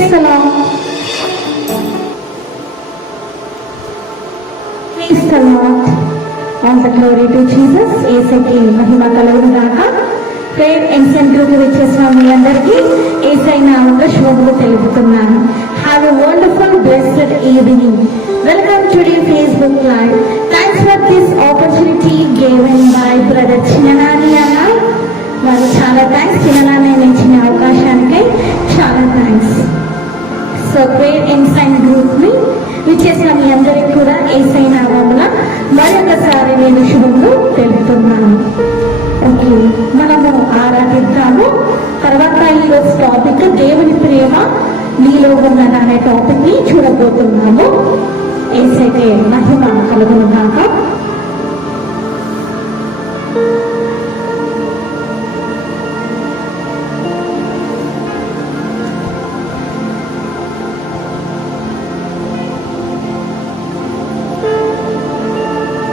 Praise the Lord. Praise the Lord. All the glory to Jesus. ఏసైకి మహిమ కలుగును గాక. Prayer ఇన్సెంట్ గ్రూప్ వచ్చేసిన మీ అందరికీ ఏసై నామములో శుభములు తెలుపుతున్నాను. Have a wonderful blessed evening. Welcome to the Facebook live. Thanks for this opportunity given by brother Chinnanani అన్న. వారు చాలా థ్యాంక్స్. చిన్ననాని ఇచ్చిన అవకాశానికి చాలా థ్యాంక్స్. సో ప్రేయర్ ఇన్సెంట్ గ్రూప్ ని విచ్చేసిన మీ అందరికీ కూడా ఏసై నామమున మరొకసారి నేను శుభములు తెలుపుతున్నాను. ఓకే, మనము ఆరాధిద్దాము. తర్వాత ఈరోజు టాపిక్ దేవుని ప్రేమ నీలో ఉన్నది అనే టాపిక్ ని చూడబోతున్నాము. ఏసైకే మహిమ కలుగును గాక.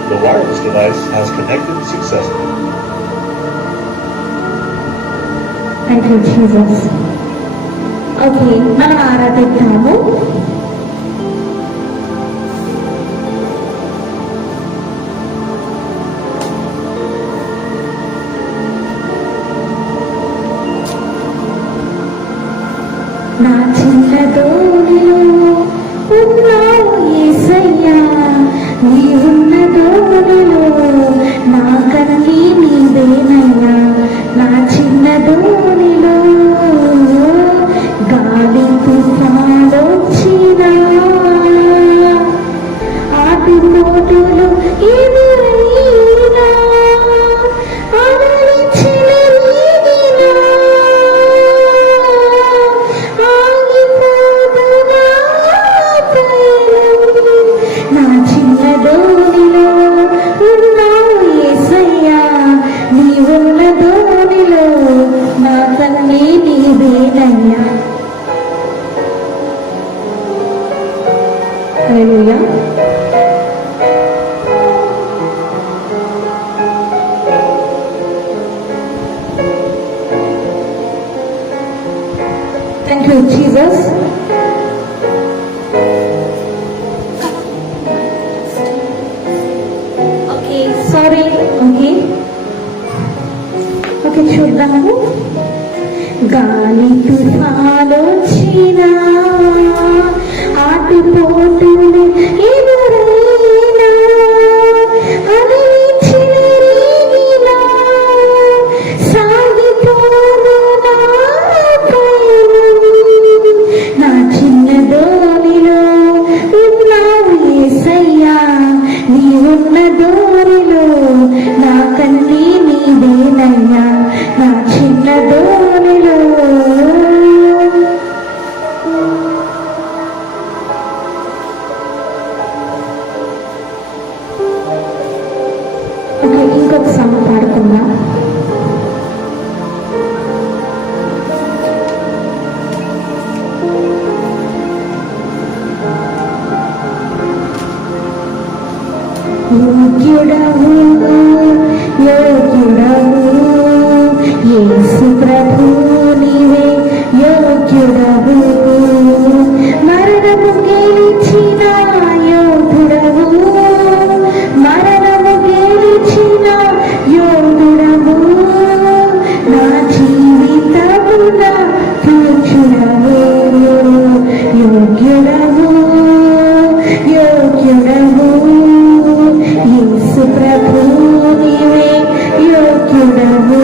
The wireless device has connected successfully. Thank you, Jesus. Okay, మనం ఆరాధిద్దాము. నా చిన్న దోణిలో ఉన్నావు యేసయ్యా, నీవున్న దోణిలో నా కన్నీ నీవేనయ్యా. నా చిన్న దోణిలో గాలి తుఫానొచ్చినా ఆటుపోటులు ఎదురైనా అలరించిన రీతినా ఆగిపోదు నా పయనం. నా చిన్న దోణిలో ఉన్నావు యేసయ్యా, నీవున్న దోణిలో నా కన్నీ నీవేనయ్యా. హల్లెలూయా. Thank you, Jesus. Okay, sorry. Okay, చూద్దాము. గాలి తుఫానొచ్చినా ఆటుపోటులు ఎదురైనా అలరించిన రీతినా సాగిపోను నా పయనం. నా చిన్న దోణిలో ఉన్నావు యేసయ్యా, నీవున్న దోణిలో నా కన్నీ నీవేనయ్యా. నా చిన్న దోణిలో ఇంకొక సాంగ్ పాడుకుందాం. యోగ్యుడవు యోగ్యుడవు యేసు ప్రభు, నీవే యోగ్యుడవు. మరణము గెలిచిన యోధుడవు, మరణము గెలిచిన యోధుడవు. నా జీవితమున పూజుడవు. యోగ్యుడవు యోగ్యుడవు యేసు ప్రభు, నీవే యోగ్యుడవు.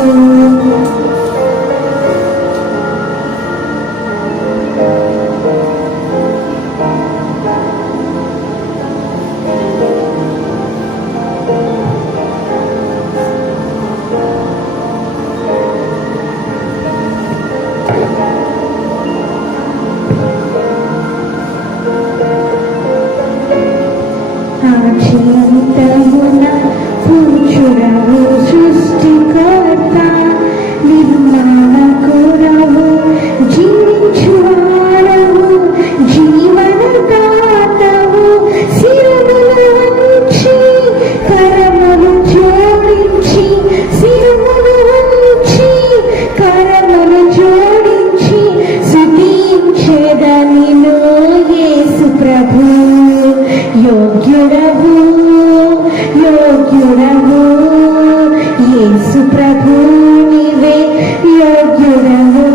ప్రభు నీవే యోగ్యుడవు.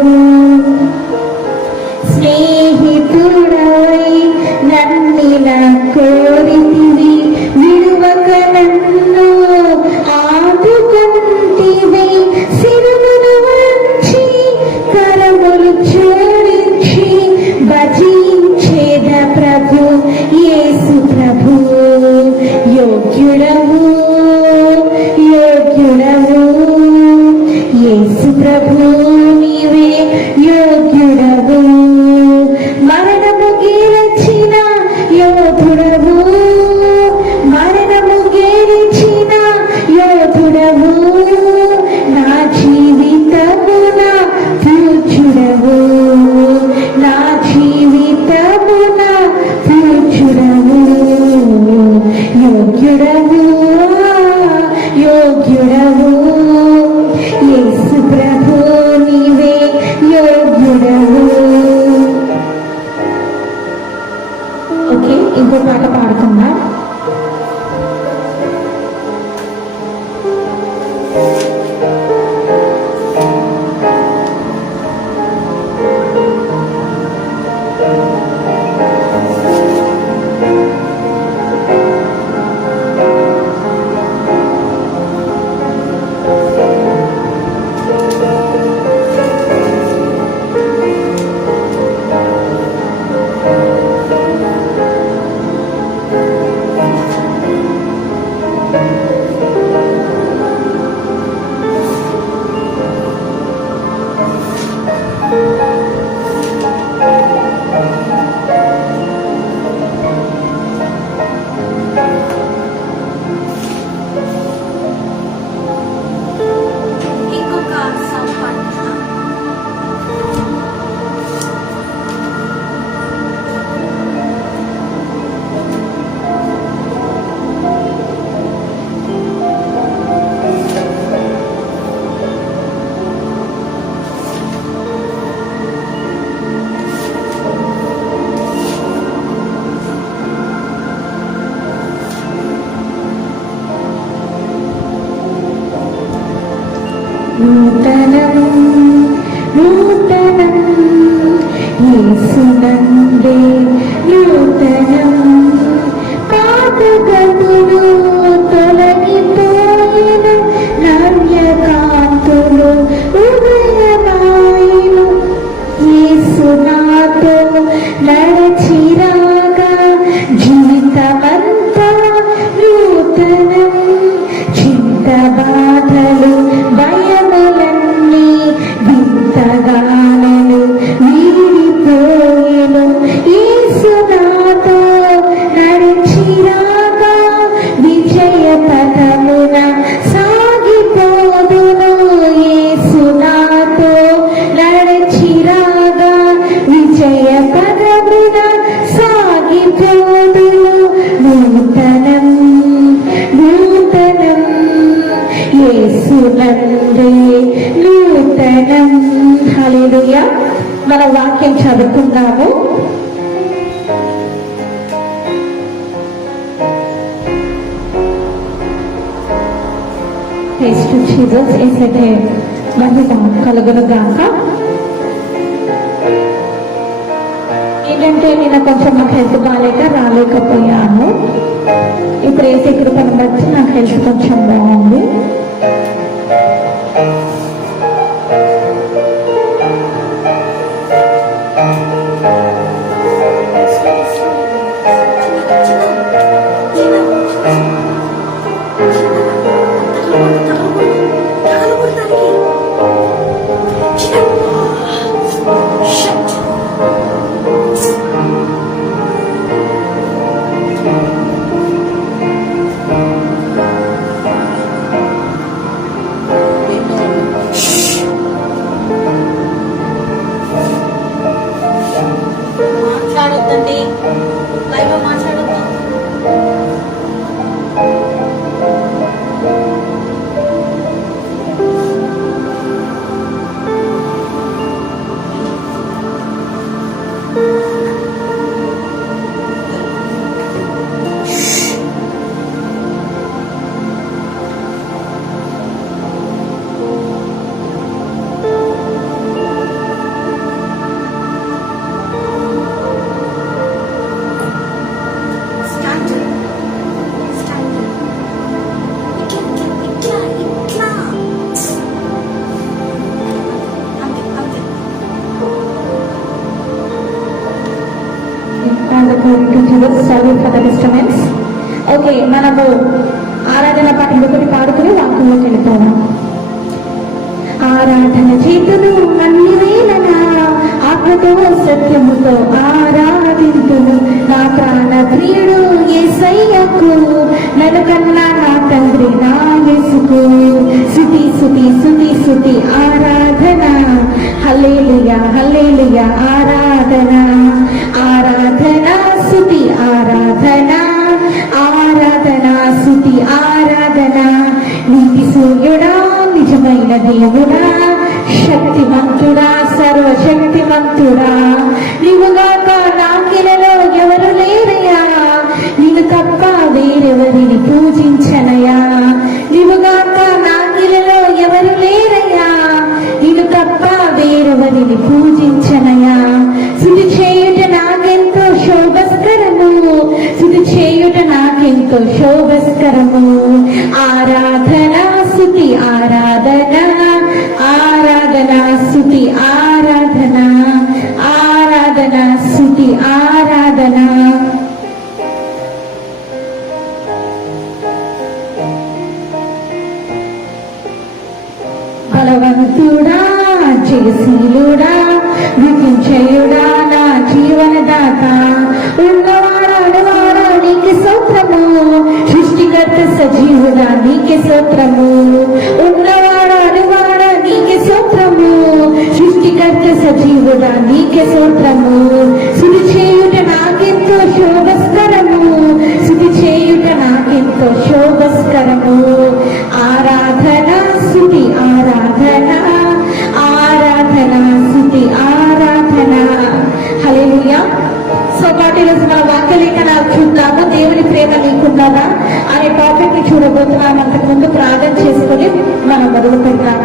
స్నేహితుడవై నన్నిల కోరితివి, విడువక నన్ను ఆదుకుంటివి. శిరమును వంచి కరములు జోడించి భజించేద ప్రభు యేసు ప్రభు. యోగ్యుడవు యోగ్యుడవు యేసు ప్రభు నీవే యోగ్యుడవు. మరణము గెలిచిన యోధుడవు, మరణము గెలిచిన యోధుడవు. నా జీవితమున పూజ్యుడవు, నా జీవితమున పూజ్యుడవు. యోగ్యుడవు యోగ్యుడవు యేసు ప్రభు నీవే యోగ్యుడవు. ఓకే, ఇంకో పాట పాడుకుందాం. నూతనం నూతనం యేసునందే నూతనం. పాతగతులు తొలగిపోయిను, నవ్యకాంతులు ఉదయమాయెను. యేసు నాతో నడచిరాగా జీవితమంతా నూతనం. చింత బాధలు భయములన్నీ వింతగానను వీడిపోయెను. యేసు నాతో నడిచిరాగా విజయ పథమున సాగిపోదును. యేసు నాతో నడిచిరాగా విజయ పథమున సాగిపోదును. నూతనం నూతనం యేసునందే నూతనం. హల్లెలూయా. మన వాక్యం చదువుకుందాము. టేస్ట్ జీసస్ యేసయ్యకే మహిమ కలుగును గాక. ఏంటంటే నేను కొంచెం నాకు హెల్త్ బాగాలేక రాలేకపోయాను. ఇప్పుడు యేసయ్య కృపను బట్టి నాకు హెల్త్ కొంచెం బాగుంది. Sorry for the disturbance. Okay, మనము ఆరాధన పాటలు ఒకటి పాడుకుని వాక్యంలోకి వెళ్ళిపోదాం. ఆరాధన చేతులు అన్ని వేళలా ఆత్మతో సత్యముతో ఆరాధింతును. నా ప్రాణ ప్రియుడు యేసయ్యకు, నన్ను కన్నా నా తండ్రి నా యేసుకు స్తుతి స్తుతి స్తుతి స్తుతి ఆరాధన. హల్లెలూయా హల్లెలూయా ఆరాధన ఆరాధన స్తుతి ఆరాధన ఆరాధన స్తుతి ఆరాధన. నీతి సూర్యుడా నిజమైన దేవుడా శక్తిమంతుడా సర్వశక్తిమంతుడా, నీవుగాక నాకిలలో ఎవరు లేరయ్యా, నీవు తప్ప వేరెవరిని పూజించనయా. నీవుగాక నాకిలలో ఎవరు లేరయ్యా, నీవు తప్ప వేరెవరిని పూజించనయా. స్తుతి చేయుట నాకెంతో శోభస్కరము, స్తుతి చేయుట నాకెంతో శోభస్కరము. ఆరాధన స్తుతి ఆరాధన ఆరాధన స్తుతి ఆరాధన ఆరాధన స్తుతి ఆరాధన. బలవంతుడా జయశీలుడా విధించయుడా నా జీవనదాత, ఉన్నవాడా నీకు స్తోత్రము, సృష్టికర్త సజీవుడా నీకే స్తోత్రము. ఉన్నవాడా నీకే స్తోత్రము, సృష్టికర్త సజీవుడా నీకే స్తోత్రము. స్తుతి చేయుట నాకెంతో శోభస్కరము, స్తుతి చేయుట నాకెంతో శోభస్కరము. ఆరాధన స్తుతి ఆరాధన ఆరాధన స్తుతి ఆరాధన. హల్లెలూయా. సో కాబట్టి ఈరోజు మన వాక్యలేఖనాలు చూద్దాము. దేవుని ప్రేమ నీకున్నదా అనే టాపిక్ ని చూడబోతున్నాం. అంతకు ముందు ప్రార్థన చేసుకుని మనం మొదలు పెడతాం.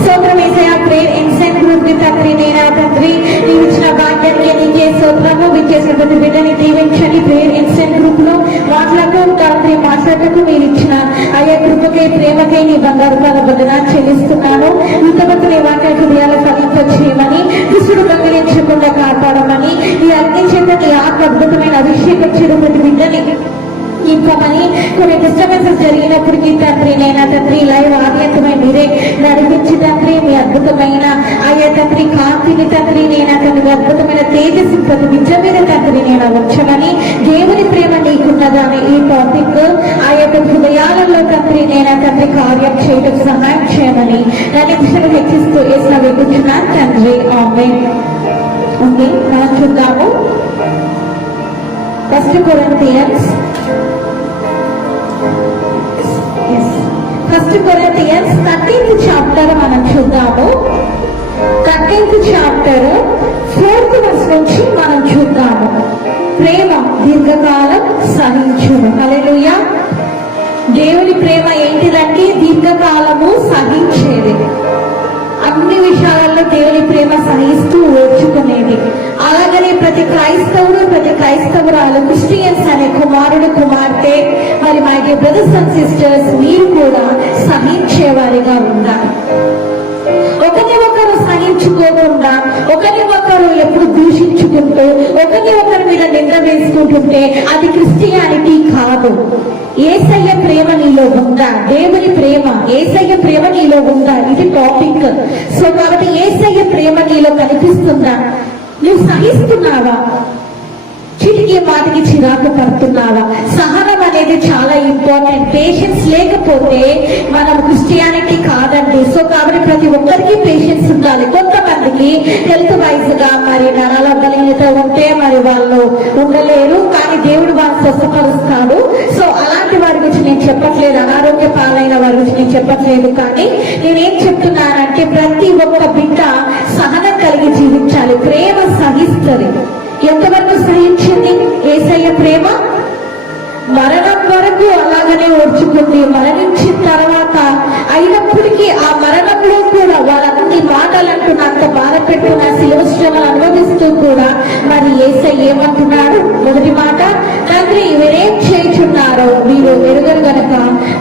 స్తోత్రం యేసయ్యా. ప్రేయర్ ఇన్సెంట్ గ్రూప్ ని తండ్రి నేనా తండ్రి నీవు ఇచ్చిన భాగ్యానికి నీకే స్తోత్రము. విచ్చేసిన ప్రతి బిడ్డని దీవించండి. ప్రేయర్ ఇన్సెంట్ గ్రూప్ లో మాటలకు తండ్రి మాట్లాడటకు మీరు ఇచ్చిన అయ్యా కృపకై ప్రేమకై నీ బంగారు వందనాలు చెల్లిస్తున్నాను. ఇంతమంది నీ వాక్య హృదయాల ఫలింపచేయమని, దుష్టుడు దొంగిలించకుండా కాపాడమని, ఈ అగ్ని చేత నీ ఆత్మ అద్భుతమైన అభిషేకం చేయడం ప్రతి బిడ్డని ఇంకమని, కొన్ని డిస్టర్బెన్సెస్ జరిగినప్పటికీ తండ్రి నైనా తండ్రి లైవ్ ఆధ్యాత్మై మీరే నడిపించి తండ్రి మీ అద్భుతమైన అయ్యా తండ్రి కాంతిని తండ్రి నేనా తండ్రి అద్భుతమైన తేజస్సు ప్రతి బిడ్డ మీద తండ్రి నేను ఉంచమని, దేవుని ప్రేమ నీకున్నదా అనే ఈ టాపిక్ ఆ యొక్క హృదయాలలో తండ్రి నేనా తండ్రి కార్యం చేయడం సహాయం చేయమని నన్ను విషయం హెచ్చిస్తూ వేసిన వెతుకుతున్నాను తండ్రి. ఆమేన్. ఓకే, మనం చూద్దాము. 1 Corinthians 13th చాప్టర్ మనం చూద్దాము. 13th చాప్టర్ 4th verse నుంచి మనం చూద్దాము. ప్రేమ దీర్ఘకాలం సహించును. హల్లెలూయా. దేవుని ప్రేమ ఏంటిదంటే దీర్ఘకాలము సహించేది. అన్ని విషయాలలో దేవుని ప్రేమ సహిస్తూ ఓర్చుకునేది. అలాగనే ప్రతి క్రైస్తవుడు ప్రతి క్రైస్తవురాలు క్రిస్టియన్స్ అనే కుమారుడు కుమార్తె మరి my dear brothers and sisters మీరు కూడా సహించేవారిగా ఉండాలి. ఒకరిని ఒకరు సహించుకోకుండా ఒకరిని ఒకరు ఎప్పుడు దూషించుకుంటూ ఒకరిని ఒకరి మీద నింద వేసుకుంటుంటే అది క్రిస్టియానిటీ కాదు. యేసయ్య ప్రేమ నీలో ఉందా? దేవుని ప్రేమ యేసయ్య ప్రేమ నీలో ఉందా? ఇది టాపిక్. సో కాబట్టి యేసయ్య ప్రేమ నీలో కనిపిస్తుందా? నువ్వు సహిస్తున్నావా? చిటికి మాటికి చిరాకు పడుతున్నావా? సహనం అనేది చాలా ఇంపార్టెంట్. పేషెన్స్ లేకపోతే మనం క్రిస్టియానిటీ కాదండి. సో కాబట్టి ప్రతి ఒక్కరికి పేషెన్స్ ఉండాలి. కొంతమందికి హెల్త్ వైజ్ గా మరి నరాల బలహీనత ఉంటే మరి వాళ్ళు ఉండలేరు, కానీ దేవుడు వాళ్ళని స్వస్థపరుస్తాడు. సో అలాంటి వారి గురించి నేను చెప్పట్లేదు, అనారోగ్య పాలైన వారి గురించి నేను చెప్పట్లేదు. కానీ నేనేం చెప్తున్నానంటే ప్రతి ఒక్క బిడ్డ సహనం కలిగి జీవించాలి. ప్రేమ సహిస్తుంది. ఎంతవరకు సహించింది యేసయ్య ప్రేమ? మరణం వరకు అలాగనే ఓర్చుకుంది. మరణించిన తర్వాత అయినప్పటికీ ఆ మరణంలో కూడా వాళ్ళన్ని మాటలు అంటున్నంత బాధ పెట్టున్న శిలువ శ్రమలు అనుభవిస్తూ కూడా మరి యేసయ్య ఏమంటున్నాడు? మొదటి మాట, తండ్రి వీరేం చేయుచున్నారో మీరు ఎరుగరు గనక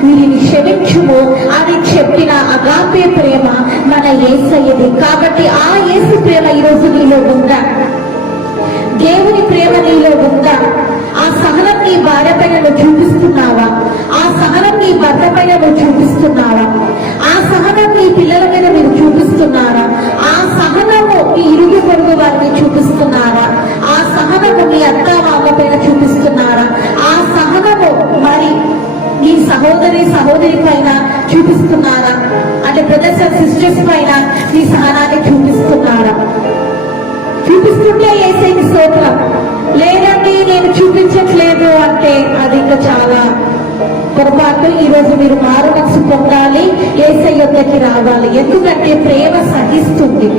వీరిని క్షమించుము అని చెప్పిన అగాపే ప్రేమ మన యేసయ్యది. కాబట్టి ఆ యేసు ప్రేమ ఈరోజు నీలో ఉందా? దేవుని ప్రేమ నీలో ఉందా? నీ భర్త పైన నువ్వు చూపిస్తున్నావా? ఆ సహనం నీ పిల్లల మీద మీరు చూపిస్తున్నారా? ఆ సహనము మీ ఇరుగు పొరుగు వారిని చూపిస్తున్నారా? ఆ సహనము మీ అత్త మామ పైన చూపిస్తున్నారా? ఆ సహనము మరి మీ సహోదరి పైన చూపిస్తున్నారా? అంటే బ్రదర్స్ అండ్ సిస్టర్స్ పైన మీ సహనాన్ని చూపిస్తున్నారా? చూపిస్తుంటే యేసయ్యకి స్తోత్రం. లేదండి నేను చూపించట్లేదు అంటే అది ఇంకా చాలా పొరపాటు. ఈ రోజు మీరు మారు మనసు పొందాలి, యేసయ్య యొద్దకి రావాలి. ఎందుకంటే ప్రేమ సహిస్తుంది,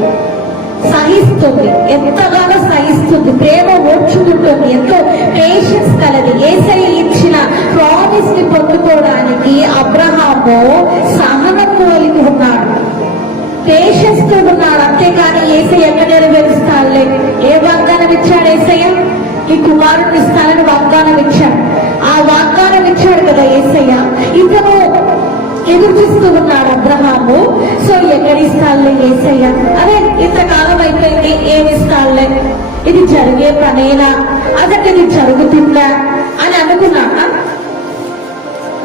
ఎంతగానో సహిస్తుంది. ప్రేమ ఓర్చుకుంటుంది, ఎంతో పేషెన్స్ కలది. యేసయ్య ఇచ్చిన ప్రామిస్ ని పొందుకోవడానికి అబ్రహాము సహనం కలిగి ఉన్నాడు, పేషెన్స్ తో ఉన్నాడు. అంతేకాని యేసయ్య ఎక్కడ నెరవేరుస్తాడులే. ఏ వాగ్దానం ఇచ్చాడు యేసయ్య? ఈ కుమారుడిని ఇస్తానని వాగ్దానం ఇచ్చాడు. ఆ వాగ్దానం ఇచ్చాడు కదా యేసయ్య. ఇతను ఎదురు చూస్తూ ఉన్నాడు అబ్రహాము. సో ఎక్కడిస్తాడులే యేసయ్య? అదే ఇంతకాలం అయిపోయింది, ఏమిస్తాడులే, ఇది జరిగే పనేనా, అదంటే ఇది జరుగుతుందా అని అనుకున్నాక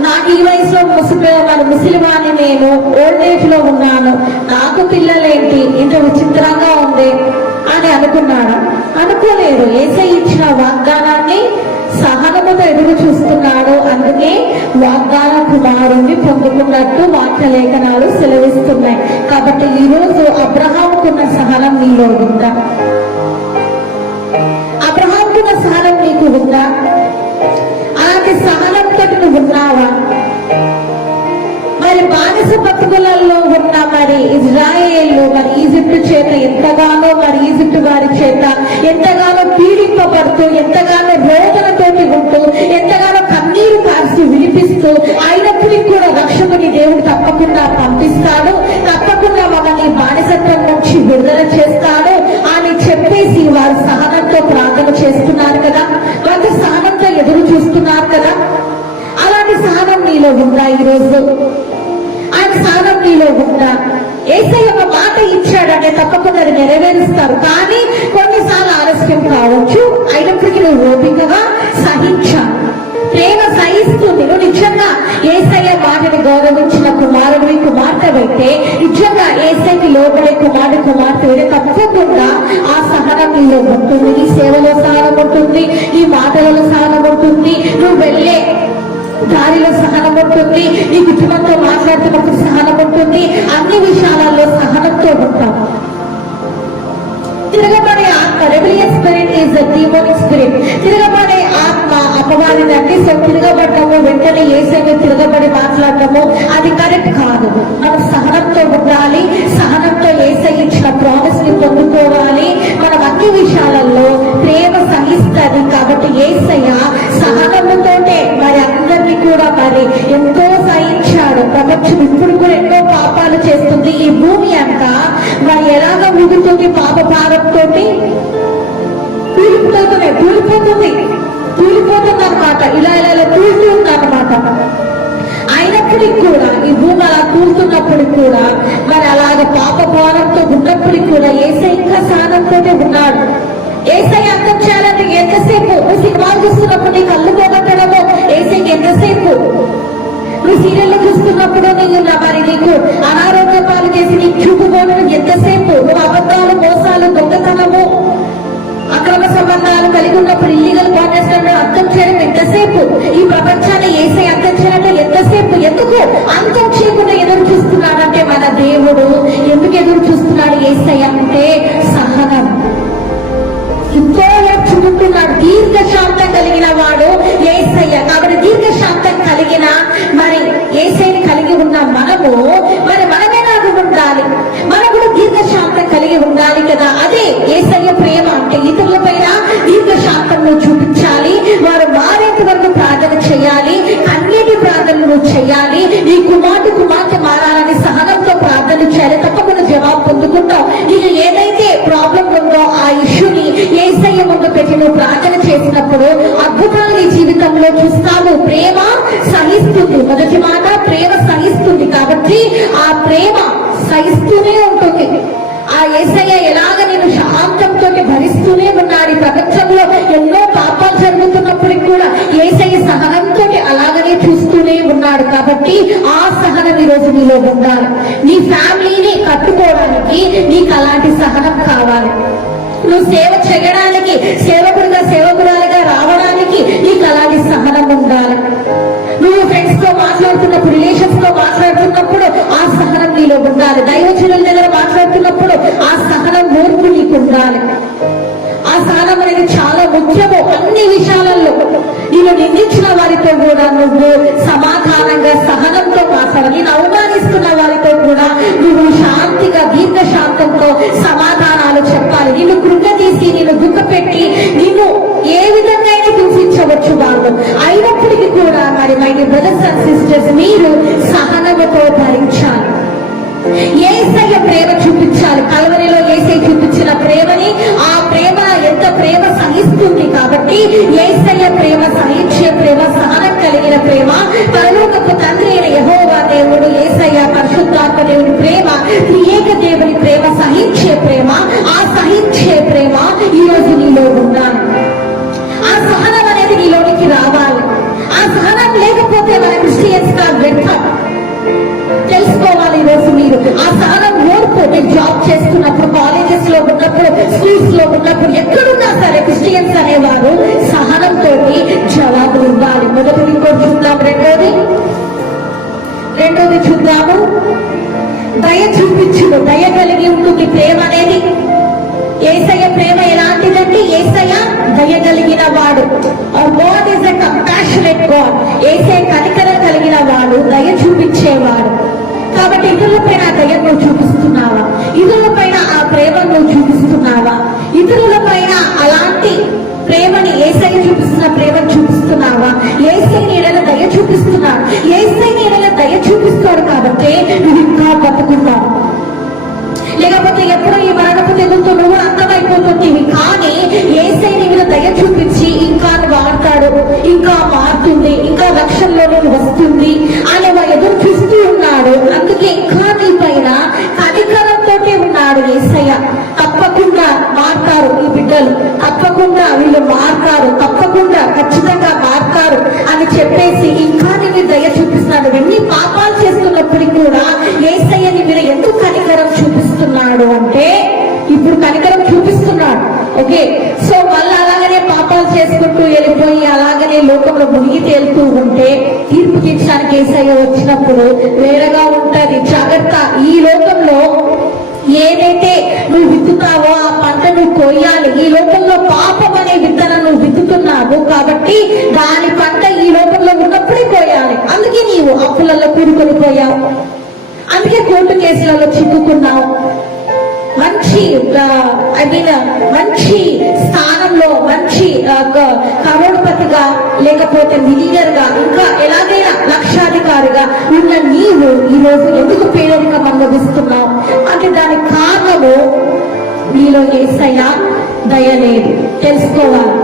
నాకు ఈ వయసులో ముసలివాణి, నేను ఓల్డ్ ఏజ్ లో ఉన్నాను, నాకు పిల్లలేంటి, ఇంత విచిత్రంగా ఉంది అని అనుకున్నాడు. అనుకోలేదు. యేసయ్య ఇచ్చిన వాగ్దానాన్ని సహనముతో ఎదురు చూస్తున్నాడు. అందుకే వాగ్దాన కుమారుణ్ణి పొందుకున్నట్టు వాక్యలేఖనాలు సెలవిస్తున్నాయి. కాబట్టి ఈ రోజు అబ్రహాముకున్న సహనం నీలో ఉందా? అబ్రహాముకున్న సహనం నీకు ఉందా? అలాంటి సహనంతో నువ్వు ఉన్నావా? మరి బానిస బతుకులలో ఉన్న మరి ఇజ్రాయేలు మరి ఈజిప్టు చేత ఎంతగానో, మరి ఈజిప్టు వారి చేత ఎంతగానో పీడింపబడుతూ, ఎంతగానో రోదనతోటి ఉంటూ, ఎంతగానో కన్నీరు కాస్తూ వినిపిస్తూ, అయినప్పటికీ కూడా రక్షకుని దేవుడు తప్పకుండా పంపిస్తాడు, తప్పకుండా మనల్ని బానిసత్వం నుంచి విడుదల చేస్తాడు అని చెప్పేసి వారు సహనంతో ప్రార్థన చేస్తున్నారు కదా, వారు సహనంతో ఎదురు చూస్తున్నారు కదా. అలాంటి సహనం నీలో ఉందా ఈరోజు? ఆయన సహనం నీలో ఉందా? యేసయ్య ఒక మాట ఇచ్చాడంటే తప్పకుండా అది నెరవేరుస్తారు. కానీ కొన్నిసార్లు ఆలస్యం కావచ్చు, అయినప్పటికీ నువ్వు ఓపికగా సహించాలి. ప్రేమ సహిస్తుంది. నువ్వు నిజంగా యేసయ్య మాటని గౌరవించిన కుమారుడివి, కుమార్తెవైతే, నిజంగా యేసయ్యకి లోబడే కుమార్తె తప్పకుండా ఆ సహనం నీలో ఉంటుంది. నీ సేవలో సహనం ఉంటుంది, నీ మాటలలో సహనం ఉంటుంది, నువ్వు వెళ్ళే దారిలో సహనం ఉంటుంది, నీ కుటుంబంతో మాట్లాడుతున్నప్పుడు సహనం ఉంటుంది, అన్ని విషయాలలో సహనంతో ఉంటాం. తిరగబడే ఆత్మ, rebellious spirit is the demonic spirit. తిరగబడే ఆత్మ అపవాదిదండి. సో తిరగబడ్డము, వెంటనే యేసయ్య తిరగబడి మాట్లాడటము అది కరెక్ట్ కాదు. మనం సహనంతో ఉండాలి, సహనంతో యేసయ్య ఇచ్చిన ప్రామిస్ ని పొందుకోవాలి. మనం అన్ని విషయాలలో ప్రేమ సహిస్తుంది. కాబట్టి యేసయ్య సహనముతోటే మరి అందరినీ కూడా మరి ఎంతో సహించాడు. ప్రపంచం ఇప్పుడు కూడా ఎన్నో పాపాలు చేస్తుంది. ఈ భూమి అంతా మరి ఎలాగ ఊగుతుంది పాప భారంతో, తూలిపోతుంది అనమాట. ఇలా తూలుతూ ఉందన్నమాట. అయినప్పటికీ కూడా ఈ భూమి అలా కూలుతున్నప్పటికి కూడా మరి అలాగ పాప భారంతో ఉన్నప్పటికీ కూడా యేసయ్య ఇంకా సహనంతోనే ఉన్నాడు. యేసయ్య అర్థం చేయాలంటే ఎంతసేపు? నువ్వు సినిమాలు చూస్తున్నప్పుడు నీ కళ్ళు పోగొట్టడము యేసయ్యకి ఎంతసేపు? నువ్వు సీరియల్లో చూస్తున్నప్పుడు మరి నీకు అనారోగ్య పాలు చేసి నీకు చూపు పోవడం ఎంతసేపు? నువ్వు అబద్ధాలు, మోసాలు, దొంగతనము, అక్రమ సంబంధాలు కలిగి ఉన్నప్పుడు ఇల్లీగల్ కాంటాక్ట్స్ అర్థం చేయడం ఎంతసేపు? ఈ ప్రపంచాన్ని యేసయ్య అర్థం చేయాలంటే ఎంతసేపు? ఎందుకు అంతం చేయకుండా ఎదురు చూస్తున్నాడంటే మన దేవుడు ఎందుకు ఎదురు చూస్తున్నాడు యేసయ్య అంటే సహనం. ఎంతో చూపుతున్నాడు. దీర్ఘశాంతం కలిగిన వాడు యేసయ్య. కాబట్టి దీర్ఘశాంతం కలిగిన మరి యేసయ్యని కలిగి ఉన్న మనము మరి మనమే నాకు ఉండాలి, మనం కూడా దీర్ఘశాంతం కలిగి ఉండాలి కదా. అదే యేసయ్య ప్రేమ అంటే. ఇతరుల పైన దీర్ఘశాంతం చూపించాలి, వారు మారేంత వరకు ప్రార్థన చేయాలి, అన్నిటి ప్రార్థనలు చేయాలి. నీ కుమార్తె మారాలని సహనంతో ప్రార్థన చేయాలి, తప్పకుండా జవాబు పొందుకుంటావు. నీకు ఏదైతే ప్రాబ్లం ఉందో ఆ ఇష్యూని యేసయ్య ముందు పెట్టి నువ్వు ప్రార్థన చేసినప్పుడు అద్భుతాలు నీ జీవితంలో చూస్తావు. ప్రేమ సహిస్తుంది. మొదటి మాట ప్రేమ సహిస్తుంది. కాబట్టి ఆ ప్రేమ సహిస్తూనే ఉంటుంది. ఆ యేసయ్య ఎలాగ నేను శాంతంతో భరిస్తూనే ఉన్నాడు. ఈ ప్రపంచంలో ఎన్నో పాపాలు జరుగుతున్నప్పటికీ కూడా యేసయ్య సహనంతో అలాగనే చూస్తూనే ఉన్నాడు. కాబట్టి ఈ రోజు నీలో ఉండాలి. నీ ఫ్యామిలీని కట్టుకోవడానికి నీకు అలాంటి సహనం కావాలి. నువ్వు సేవ చేయడానికి, సేవకురాలుగా రావడానికి నీకు అలాంటి సహనం ఉండాలి. నువ్వు ఫ్రెండ్స్ తో మాట్లాడుతున్నప్పుడు, రిలేషన్స్ తో మాట్లాడుతున్నప్పుడు ఆ సహనం నీలో ఉండాలి. దైవజనుల దగ్గర మాట్లాడుతున్నప్పుడు ఆ సహనం ఓర్పు నీకు ఉండాలి. ఆ సహనం అనేది చాలా ముఖ్యము. అన్ని విషయాలలో నేను నిందించిన వారితో కూడా నువ్వు సమాధానంగా సహనంతో మాట్లాడాలి. నేను అవమానిస్తున్న వారితో కూడా నువ్వు శాంతిగా దీర్ఘశాంతంతో సమాధానాలు చెప్పాలి. నిన్ను కృంగతీసి, నిన్ను దుఃఖపెట్టి, నిన్ను ఏ విధంగా హింసించవచ్చు వాళ్ళు, అయినప్పటికీ కూడా మరి మై బ్రదర్స్ అండ్ సిస్టర్స్, మీరు సహనముతో భరించాలి. యేసయ్య ప్రేమ చూపించాలి. కల్వరిలో యేసయ్య చూపించిన ప్రేమని, ఆ ప్రేమ ఎంత ప్రేమ సహిస్తుంది. కాబట్టి యేసయ్య ప్రేమ సహించే ప్రేమ, సహనం కలిగిన ప్రేమ, పరలోకపు తండ్రి అయిన యెహోవా దేవుడు, యేసయ్య పరిశుద్ధాత్మ దేవుని ప్రేమ, త్రియేక దేవుని ప్రేమ, సహించే ప్రేమ, ఆ సహించే ప్రేమ ఈ రోజు నీలో ఉండాలి. ఆ సహనం అనేది నీలోనికి రావాలి. ఆ సహనం లేకపోతే మన క్రిస్టియన్స్ గా వ్యర్థం. తెలుసుకోవాలి ఈరోజు మీరు. ఆ సహనం ఓర్పు, మీరు జాబ్ చేస్తున్నప్పుడు, కాలేజెస్ లో ఉన్నప్పుడు, స్కూల్స్ లో ఉన్నప్పుడు, ఎక్కడున్నా సరే క్రిస్టియన్స్ అనేవారు సహనంతో జవాబులు ఇవ్వాలి. మొదటిది ఇంకోటి చూద్దాం. రెండోది చూద్దాము. దయ చూపించుడు, దయ కలిగి ఉంటుంది ప్రేమ అనేది. యేసయ్య ప్రేమ ఎలాంటిదంటే, యేసయ్య దయ కలిగిన వాడు. God is a compassionate God. Yesayya కనికరం కలిగిన వాడు, దయ చూపించేవాడు. కాబట్టి ఇతరుల పైన ఆ దయ నువ్వు చూపిస్తున్నావా? ఇతరుల పైన ఆ ప్రేమ నువ్వు చూపిస్తున్నావా? ఇతరుల పైన అలాంటి ప్రేమని, యేసయ్య చూపిస్తున్న ప్రేమను చూపిస్తున్నావా? యేసయ్య నీడల దయ చూపిస్తున్నాడు. యేసయ్య నీడల దయ చూపిస్తాడు కాబట్టి నువ్వు ఇంకా బతుకున్నావు. లేకపోతే ఎప్పుడో ఈ మరణపు తెగులతో నువ్వు అంతమైపోతుంది. కానీ యేసయ్య నీ మీద దయ చూపించి ఇంకా వాడతాడు, ఇంకా మారుతుంది, ఇంకా లక్ష్యంలో వస్తుంది అని ఎదురు చూస్తూ ఉన్నాడు. అందుకే ఇంకా నీ పైన కనికరంతో ఉన్నాడు యేసయ్య. తప్పకుండా మారుతారు ఈ బిడ్డలు, తప్పకుండా వీళ్ళు మారుతారు, తప్పకుండా ఖచ్చితంగా మారుతారు అని చెప్పేసి ఇంకా నీ మీద దయ చూపిస్తున్నాడు. ఎన్ని పాపాలు చేస్తున్నప్పటికీ కూడా యేసయ్య నీ మీద ఎందుకు కనికరం చూపిస్తున్నాడు అంటే, ఇప్పుడు కనికరం చూపిస్తున్నాడు. ఓకే, సో మళ్ళీ అలాగనే పాపాలు చేసుకుంటూ వెళ్ళిపోయి అలాగనే లోకంలో మునిగి తేలుతూ ఉంటే తీర్పు తీర్చడానికి యేసయ్య వచ్చినప్పుడు వేరేగా ఉంటది. జాగ్రత్త. ఈ లోకంలో ఏదైతే నువ్వు విత్తుతావో ఆ పంట నువ్వు కోయాలి. ఈ లోకంలో పాపం అనే విత్తనం నువ్వు విత్తుతున్నావు కాబట్టి దాని పంట ఈ లోకంలో ఉన్నప్పుడే కోయాలి. అందుకే నీవు అప్పులలో కూడుకొని పోయావు, అందుకే కోర్టు కేసులలో చిక్కుకున్నావు. మంచి స్థానంలో, మంచి కరోడ్పతిగా, లేకపోతే మిలియనర్ గా, ఇంకా ఎలాగైనా లక్షాధికారిగా ఉన్న నీవు ఈరోజు ఎందుకు పేదరికం అనుభవిస్తున్నావు అంటే దానికి కారణము నీలో యేసయ్య దయ లేదు. తెలుసుకోవాలి.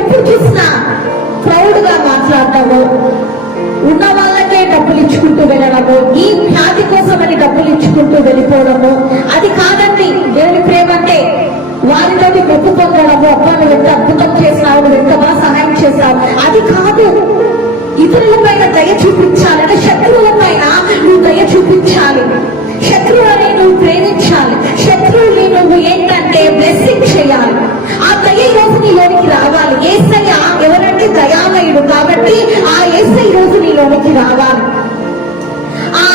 ఎప్పుడు చూసినా ప్రౌడ్ గా మాట్లాడతావు, ఉన్న వాళ్ళకే డబ్బులు ఇచ్చుకుంటూ వెళ్ళడము, ఈ ఖ్యాతి కోసమని డబ్బులు ఇచ్చుకుంటూ వెళ్ళిపోవడము, అది కాదండి దేవుని ప్రేమ అంటే. వారితోటి మెప్పు పొందడము, అబ్బా నువ్వు ఎంత అద్భుతం చేసావు, నువ్వు ఎంత బాగా సహాయం చేసావు, అది కాదు. ఇతరుల పైన దయ చూపించాలి. అంటే శత్రువుల పైన నువ్వు దయ చూపించాలి. శత్రువులని నువ్వు ప్రేమించాలి. శత్రువుని నువ్వు ఏంటంటే బ్లెస్సింగ్ చేయాలి. ఆ దయ రోజు నీలోనికి రావాలి. యేసయ్య ఎవరంటే దయామయుడు కాబట్టి ఆ యేసయ్య రోజు నీలోనికి రావాలి. ఆ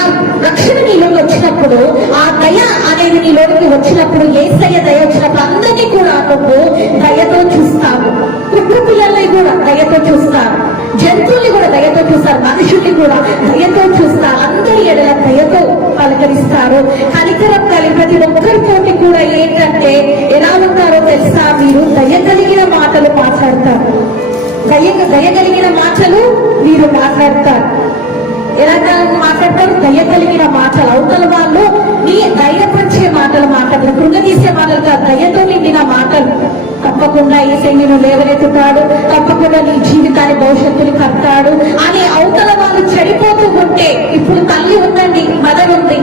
రక్షణ నీలోకి వచ్చినప్పుడు, ఆ దయ అనేది నీలోనికి వచ్చినప్పుడు, యేసయ్య దయ వచ్చినప్పుడు అందరినీ కూడా నువ్వు దయతో చూస్తావు. కుక్క పిల్లల్ని కూడా దయతో చూస్తారు, జంతువుల్ని కూడా దయతో చూస్తారు, మనుషుల్ని కూడా దయతో చూస్తారు. అందరి ఎడల దయతో పలకరిస్తారు. కనికరం కలిగి ప్రతి ఒక్కరితోటి కూడా ఏంటంటే ఎలా ఉంటారో తెలుసా? మీరు దయ కలిగిన మాటలు మాట్లాడతారు. దయ కలిగిన మాటలు మీరు మాట్లాడతారు. ఎలా మాట్లాడతారు? దయ కలిగిన మాటలు. అవతల వాళ్ళు నీ ధైర్యపరిచే మాటలు మాట్లాడతారు, కృంగతీసే మాటలు కాదు, దయతో నిండిన మాటలు. తప్పకుండా యేసయ్య నిన్ను లేవనెత్తుతాడు, తప్పకుండా నీ జీవితాన్ని భవిష్యత్తుని కడతాడు అని అవతల వాళ్ళు చెడిపోతూ ఉంటే, ఇప్పుడు తల్లి ఉందండి, మదర్ ఉంది,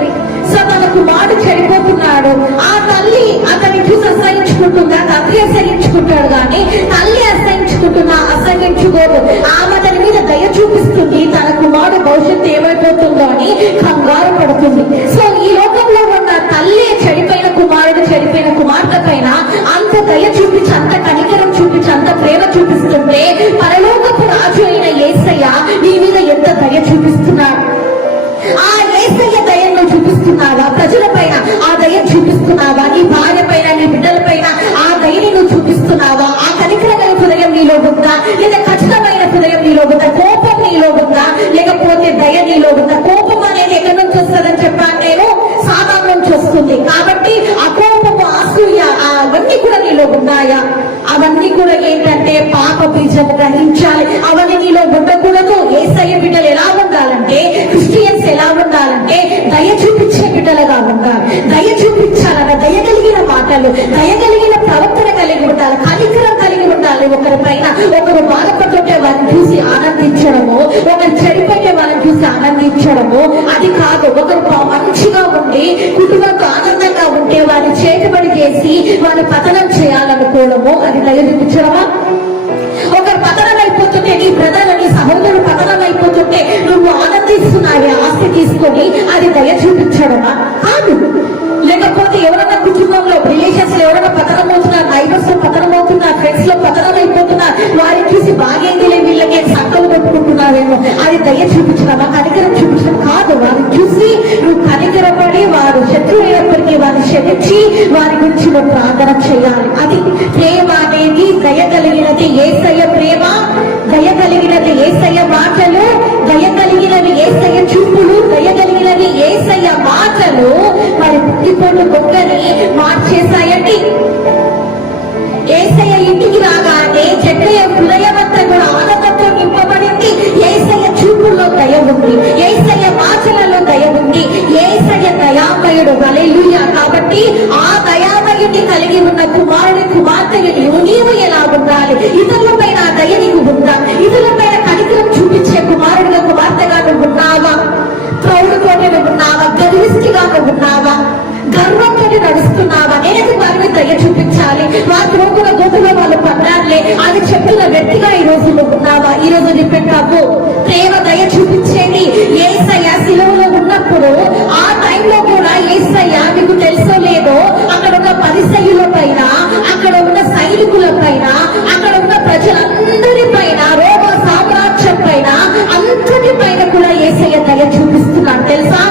సో తన కుమారుడు చెడిపోతున్నాడు. ఆ తల్లి అతన్ని చూసి అసహించుకుంటుందా? తండ్రి అసహించుకుంటాడు కానీ తల్లి అసహించుకోదు. ఆమె తన మీద దయ చూపిస్తుంది. తన కుమారుడు భవిష్యత్తు ఏమైతే ఏమైపోతుందో అని కంగారు పడుతుంది. సో ఈ లోకంలో ఉన్న తల్లి చెడిపోయిన కుమారుడు చెడిపోయిన కుమార్తె పైన అంత దయ చూపించి, అంత కనికరం చూపించి, అంత ప్రేమ చూపిస్తుంటే పరలోకపు రాజు అయిన యేసయ్య నీ మీద ఎంత దయ చూపిస్తున్నాడు. ఆ యేసయ్య దయను చూపిస్తున్నావా? ప్రజల పైన ఆ దయ చూపిస్తున్నావా? నీ భార్య పైన, నీ బిడ్డల పైన ఆ దయని నువ్వు చూపిస్తున్నావా? ఆ కనికరమైన హృదయం నీలో ఉందా? లేదా ఖచ్చితమైన హృదయం నీలో ఉందా? కోపం నీలో ఉందా? లేకపోతే దయ నీలో ఉందా? కోపం అనేది ఎక్కడి నుంచి వస్తుందని చెప్పాను నేను, సాతాను నుంచి వస్తుంది. కాబట్టి ఆ కోపము, అసూయ అవన్నీ కూడా నీలో ఉన్నాయా? అవన్నీ కూడా ఏంటంటే పాప బీజము గ్రహించాలి. అవన్నీ నీలో ఉండకూడదు. యేసయ్య బిడ్డలు ఎలా ఉండాలంటే, క్రిస్టియన్స్ ఎలా ఉండాలంటే దయ చూపించే బిడ్డలుగా ఉండాలి. దయ చూపించాలన్న దయగలిగిన మాటలు, దయగలిగిన ప్రవర్తన కలిగి ఉండాలి, కనికరం కలిగి ఉండాలి. ఒకరి పైన ఒకరు బాధపడుతుంటే వారిని చూసి ఆనందించడము, ఒకరు చెడిపోతే వారిని చూసి ఆనందించడము అది కాదు. ఒకరు మంచిగా ఉండి కుటుంబంతో ఆనందంగా ఉంటే వారిని చేతుబడి చేసి వారిని పతనం చేయాలనుకోవడము అది దయ చూపించడమా? ఒకరు పతనం అయిపోతుంటే, నీ బ్రదర్, నీ సహోదరుడు పతనం అయిపోతుంటే నువ్వు ఆనందిస్తున్నావే ఆస్తి తీసుకొని, అది దయ చూపించడమా? కాదు. లేకపోతే ఎవరైనా కుటుంబంలో రిలేషన్స్ లో ఎవరైనా పతనం అవుతున్నారు, నైబర్స్ లో పతనం అవుతున్నారు, ఫ్రెండ్స్ లో పతనం అయిపోతున్నారు, వారిని చూసి బాగేందిలే వీళ్ళకి సంకలు కొట్టుకుంటున్నావేమో, అది దయ చూపించడమా? కనికరం చూపించడం కాదు. వారిని చూసి నువ్వు కనికరపడి వారు శత్రువైనప్పటికీ వారిని క్షమించి వారి గురించి నువ్వు ప్రార్థన చేయాలి. అది ప్రేమ అనేది. దయ కలిగినది యేసయ్య ప్రేమ, దయ కలిగినది యేసయ్య మాటలు, దయ కలిగినది యేసయ్య చూపులు, దయ కలిగినది యేసయ్య మాటలు మరి పుట్టిపోటు బొక్కని మార్చేశాయండి. యేసయ్య ఇంటికి రాగానే జక్కయ్య హృదయం అంతా కూడా ఆనందంతో నింపబడింది. యేసయ్య చూపుల్లో దయ ఉంది, యేసయ్య మాటలలో దయ ఉంది, యేసయ్య దయామయుడు. హల్లెలూయా. కాబట్టి ఆ దయామయుడిని కలిగి ఉన్న కుమారుని కుమార్తెను నీవు ఎలా ఉండాలి? ఇతరుల పైన ఆ దయ నీకు ఉందా? ఇతరుల పైన కనికరం చూపించే కుమారుడిగా కుమార్తెగా నువ్వు ఉన్నావా? ప్రౌఢతోటి నువ్వు ఉన్నావా? గర్విష్టిగా నువ్వు ఉన్నావా? గర్వంతో నడుస్తున్నావా? నేను వారి మీద దయ చూపించాలి, వారి రోగుల గోతులో వాళ్ళు పడ్డారులే అని చెప్పిన వ్యక్తిగా ఈ రోజు నువ్వు ఉన్నావా? ఈ రోజు నిపెట్టావు ప్రేమ దయ చూపించేది. యేసయ్య శిలువలో ఉన్నప్పుడు ఆ టైంలో కూడా యేసయ్య మీకు తెలుసో లేదో అక్కడ ఉన్న పరిసయ్యుల పైన, అక్కడ ఉన్న సైనికుల పైన, అక్కడ ఉన్న ప్రజలందరి పైన, రోమ సామ్రాజ్యం పైన, అంతటి పైన కూడా యేసయ్య దయ చూపిస్తున్నాడు తెలుసా?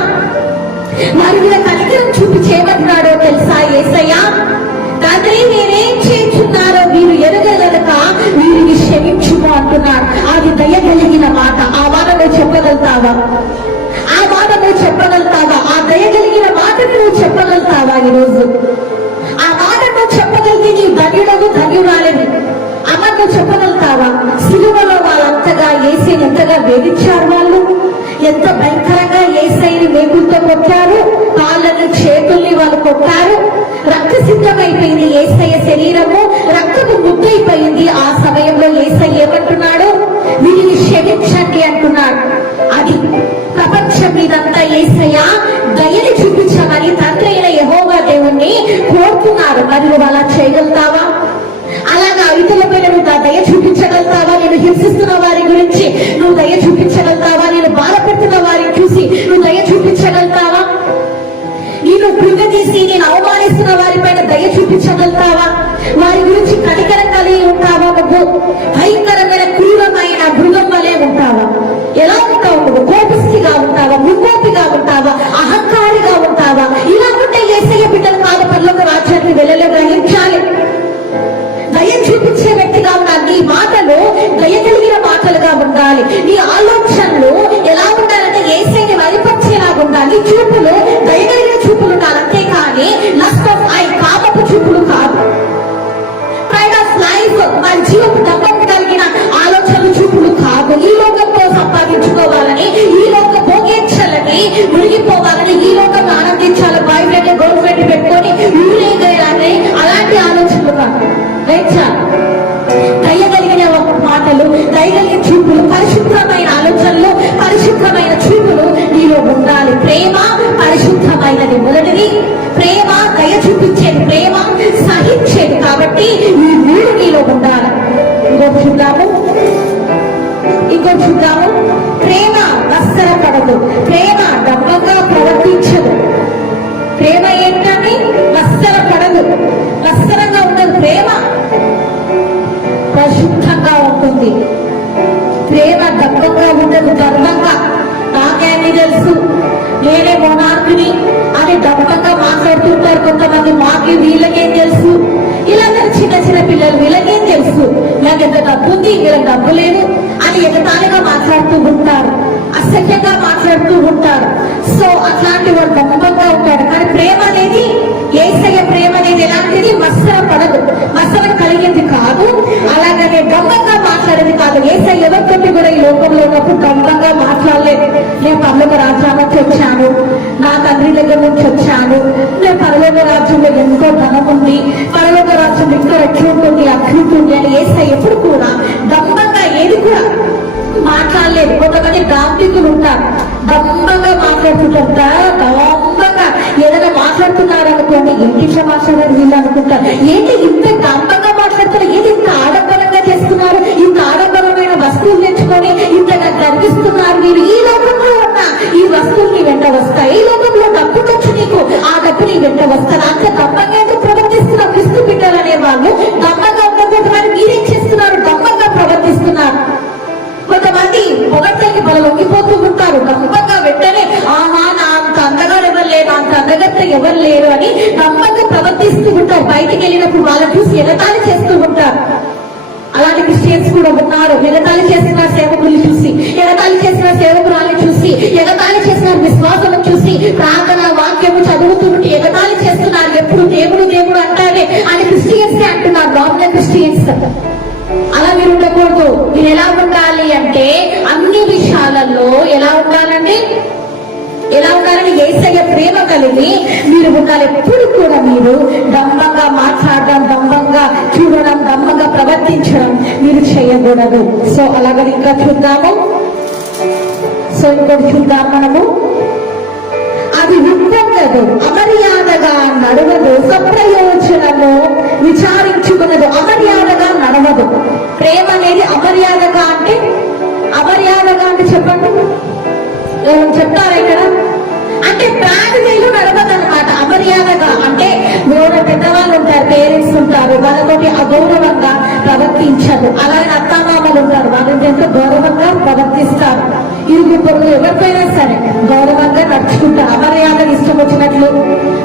వారి మీద కనికరం చూపించేమంటున్నాడో తెలుసా యేసయ్య? తండ్రి మీరేం చేస్తున్నారో వీరు ఎరగగలక వీరిని క్షమించుము అంటున్నాడు. అది దయ కలిగిన మాట. ఆ మాట నువ్వు చెప్పగలుగుతావా? ఆ మాట నువ్వు చెప్పగలుగుతావా? ఆ దయ కలిగిన మాటను నువ్వు చెప్పగలుగుతావా? ఈరోజు ఆ మాట నువ్వు చెప్పగలిగి నీ ధన్యుడవు ధన్యురాలని అమ్మ నువ్వు చెప్పగలుగుతావా? సిలువలో వాళ్ళంతగా యేసయ్యని ఎంతగా వేధించారు, వాళ్ళు ఎంత భయంకరంగా యేసయ్యని వేగులతో కొట్టారు, కాళ్ళని చేతుల్ని వాళ్ళు కొట్టారు. రక్త సిద్ధమైపోయింది యేసయ్య శరీరము, రక్తము ముద్దైపోయింది. ఆ సమయంలో యేసయ్య ఏమంటున్నాడు? వీరిని క్షమించండి అంటున్నాడు. అది ప్రపంచం మీదంతా యేసయ్య దయని చూపించమని తండ్రి అయిన యెహోవా దేవుణ్ణి కోరుతున్నారు. మరి నువ్వు అలా చేయగలుగుతావా? అలాగా ఇతరుల పైన నువ్వు దయ చూపించగలుగుతావా? నేను హింసిస్తున్న వారి గురించి నువ్వు దయ చూపించగలుగుతావా? నేను బాధపెడుతున్న వారిని చూసి నువ్వు దయ చూపించగలుగుతావా? నేను కృంగతీసి నేను అవమానిస్తున్న వారి పైన దయ చూపించగలుగుతావా? వారి గురించి కనికరం కలిగి ఉంటావా? నువ్వు భయంకరమైన క్రూరమైన మృగం వలె ఉంటావా? ఎలా ఉంటావు నువ్వు? కోపిస్తిగా ఉంటావా? మృగోపిగా ఉంటావా? అహంకారిగా ఉంటావా? ఇలా ఉంటే యేసయ్య బిడ్డలు కాదు పరలోక రాజ్యాన్ని వెళ్ళలే. గ్రహించాలి. దయ చూపించే వ్యక్తిగా ఉండాలి. నీ మాటలు దయ కలిగిన మాటలుగా ఉండాలి. నీ ఆలోచనలు ఎలా ఉండాలంటే యేసయ్యని వరిపరిచేలాగా ఉండాలి. నీ చూపులు దయ కలిగిన చూపులు ఉండాలి. అంతేకాని లస్ట్ ఆఫ్ ఐ కామపు చూపులు కాదు. ప్రైడ్ ఆఫ్ లైఫ్ మన జీవపు దమ్మం కలిగిన ఆలోచనలు చూపులు కాదు. ఈ లోకంతో సంపాదించుకోవాలని, ఈ లోక భోగేచ్ఛలని మునిగిపోవాలని, ఈ లోకం ఆనందించాలి, బాయ్ ఫ్రెండ్ గర్ల్ ఫ్రెండ్ పెట్టుకొని ఊరేగేయాలని అలాంటి ఆలోచనలు కాదు. దయగలిగిన మాటలు, దయగలిగిన చూపులు, పరిశుభ్రమైన ఆలోచనలు, పరిశుభ్రమైన చూపులు నీలో ఉండాలి. ప్రేమ పరిశుద్ధమైనది. మొదటిది ప్రేమ దయ చూపించేది, ప్రేమ సహించేది. కాబట్టి ఈ మూడు నీలో ఉండాలి. ఇంకోటి చూద్దాము. ప్రేమ వస్త్రపడదు. చెప్తుంది. ప్రేమ దప్పంగా ఉండదు, గర్వంగా. నాకే అన్ని తెలుసు, నేనే మొనార్కుని అని దప్పంగా మాట్లాడుతుంటారు కొంతమంది. మాకి వీళ్ళకేం తెలుసు, ఇలా చిన్న చిన్న పిల్లలు వీళ్ళకేం తెలుసు, నాకు ఎంత డబ్బు ఉంది, వీళ్ళకి డబ్బు లేదు అని ఎగతాళిగా మాట్లాడుతూ ఉంటారు, అసహ్యంగా మాట్లాడుతూ ఉంటారు. సో అట్లాంటి వాడు దప్పంగా ఉంటాడు. కానీ ప్రేమ అనేది, యేసయ్య ప్రేమ అనేది ఎలాంటిది? మత్సర పడదు, మత్సరం కలిగేది కాదు, అలాగనే గమ్మంగా మాట్లాడేది కాదు. యేసయ్య ఎవరితోటి కూడా ఈ లోకంలో ఉన్నప్పుడు గమ్మంగా మాట్లాడలేదు. నేను పరలోక రాజ్యం నుంచి వచ్చాను, నా తండ్రి దగ్గర నుంచి వచ్చాను, నేను పరలోక రాజ్యంలో ఎంతో ధనం ఉంది, పరలోక రాజ్యం ఇంకా ఎట్లుంటుంది అట్లుంటుంది అని యేసయ్య ఎప్పుడు కూడా గమ్మంగా ఏది కూడా మాట్లాడలేదు. కొంతమంది దాంపికులు ఉంటారు, దమ్మంగా మాట్లాడుతుంటారు, దమ్మంగా ఏదైనా మాట్లాడుతున్నారు అనుకోండి, ఇంటిలో మాట్లాడారు వీళ్ళు అనుకుంటారు, ఏంటి ఇంత దమ్మంగా మాట్లాడుతున్నారు, ఏది ఇంత ఆడంబరంగా చేస్తున్నారు, ఇంత ఆడంబరమైన వస్తువులు తెచ్చుకొని ఇంతగా గర్విస్తున్నారు వీళ్ళు. ఈ లోకంలో ఉన్న ఈ వస్తువులు నీ వెంట వస్తాయి, ఈ లోకంలో డబ్బు ఖర్చు నీకు, ఆ డబ్బు నీ వెంట వస్తారు. అంత దమ్మంగా ఎందుకు ప్రవర్తిస్తున్నారు? క్రీస్తు బిడ్డలు అనే వాళ్ళు దమ్మంగా ఉండకూడదు, మరి మీరేం చేస్తున్నారు? దమ్మంగా ప్రవర్తిస్తున్నారు. కొంతమంది పొగట్లకి బల లొంగిపోతూ ఉంటారు, గమ్మంగా వెంటనే ఆహా నా అంత అందగా ఎవరు లేరు, అంత అందగత్త ఎవరు లేరు అని గమ్మంగా ప్రవర్తిస్తూ ఉంటారు. బయటికి వెళ్ళినప్పుడు వాళ్ళని చూసి ఎగతాళి చేస్తూ ఉంటారు. అలాంటి క్రిస్టియన్స్ కూడా ఉన్నారు. ఎగతాళి చేస్తున్న సేవకుల్ని చూసి, ఎగతాళి చేసిన సేవకురాల్ని చూసి, ఎగతాళి చేసిన విశ్వాసం చూసి, ప్రార్థన వాక్యము చదువుతుంటే ఎగతాళి చేస్తున్నారు. ఎప్పుడు దేవుడు దేవుడు అంటారే అని క్రిస్టియన్స్ అంటున్నారు, నార్మల్ క్రిస్టియన్స్. అలా మీరు ఉండకూడదు. మీరు ఎలా ఉండాలి అంటే అన్ని విషయాలలో ఎలా ఉండాలండి? ఎలా ఉండాలని? యేసయ్య ప్రేమ కలిగి మీరు ఉండాలి. ఎప్పుడు కూడా మీరు దమ్మంగా మాట్లాడడం, దమ్మంగా చూడడం, దమ్మంగా ప్రవర్తించడం మీరు చేయకూడదు. సో అలాగని ఇంకా చూద్దాము. సో ఇంకోటి చూద్దాం మనము. అది ఉప్పొంగదు, అమర్యాదగా నడవదు, సప్రయోజనము విచారించుకున్నదు, అమర్యాదగా నడవదు. ప్రేమ అనేది అమర్యాదగా అంటే, అమర్యాదగా అంటే చెప్పండి, చెప్తారా ఇక్కడ? అంటే ప్రాణిలో నడవదు అనమాట. అమర్యాదగా అంటే ఎవరో పెద్దవాళ్ళు ఉంటారు, పేరెంట్స్ ఉంటారు, వాళ్ళతోటి అగౌరవంగా ప్రవర్తించదు. అలాగే అత్తామామలు ఉంటారు, వాళ్ళని ఎంతో గౌరవంగా ప్రవర్తిస్తారు. ఇరుగు పొరుగు ఎవరికైనా సరే గౌరవంగా నడుచుకుంటారు. అమర్యాదగా ఇష్టం వచ్చినట్లు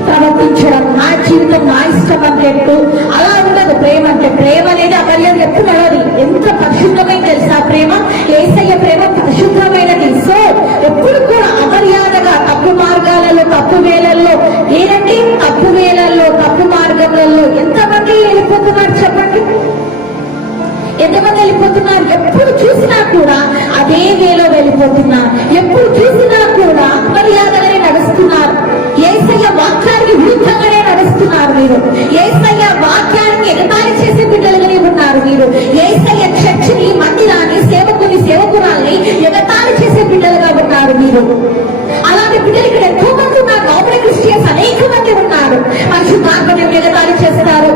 ప్రవర్తించడం, నా జీవితం నా ఇష్టం అంటూ అలా ఉండదు ప్రేమ అంటే. ప్రేమ అనేది అమర్యాద ఎప్పుడు నడవదు. ఎంత పరిశుద్ధమైన తెలుసా ప్రేమ? యేసయ్య ప్రేమ పరిశుద్ధమైనది. సో ఎప్పుడు కూడా అమర్యాదగా తప్పు మార్గాలలో, తప్పు వేలల్లో, ఏంటంటే తప్పు వేలల్లో, తప్పు మార్గంలో ఎంతమంది వెళ్ళిపోతున్నారు చెప్పండి? ఎంతమంది వెళ్ళిపోతున్నారు? ఎప్పుడు చూసినా కూడా అదే వేలో వెళ్ళిపోతున్నారు. ఎప్పుడు చూసినా కూడా అమర్యాదగానే నడుస్తున్నారు. యేసయ్య వాక్యానికి విరుద్ధంగానే నడుస్తున్నారు మీరు. యేసయ్య వాక్యానికి ఎగతాళి చేసే బిడ్డలుగానే ఉన్నారు మీరు. యేసయ్య చర్చిని, మందిరాన్ని, సేవకుని, సేవకురాల్ని ఎగతాళి చేసే బిడ్డలుగా ఉన్నారు మీరు. అలాంటి బిడ్డలు ఇక్కడ ఎంతో మంది ఉన్నారు. నార్మల్ క్రిస్టియన్స్ అనేక మంది ఉన్నారు. పరిశుద్ధాత్మని ఎగతాళి చేస్తారు,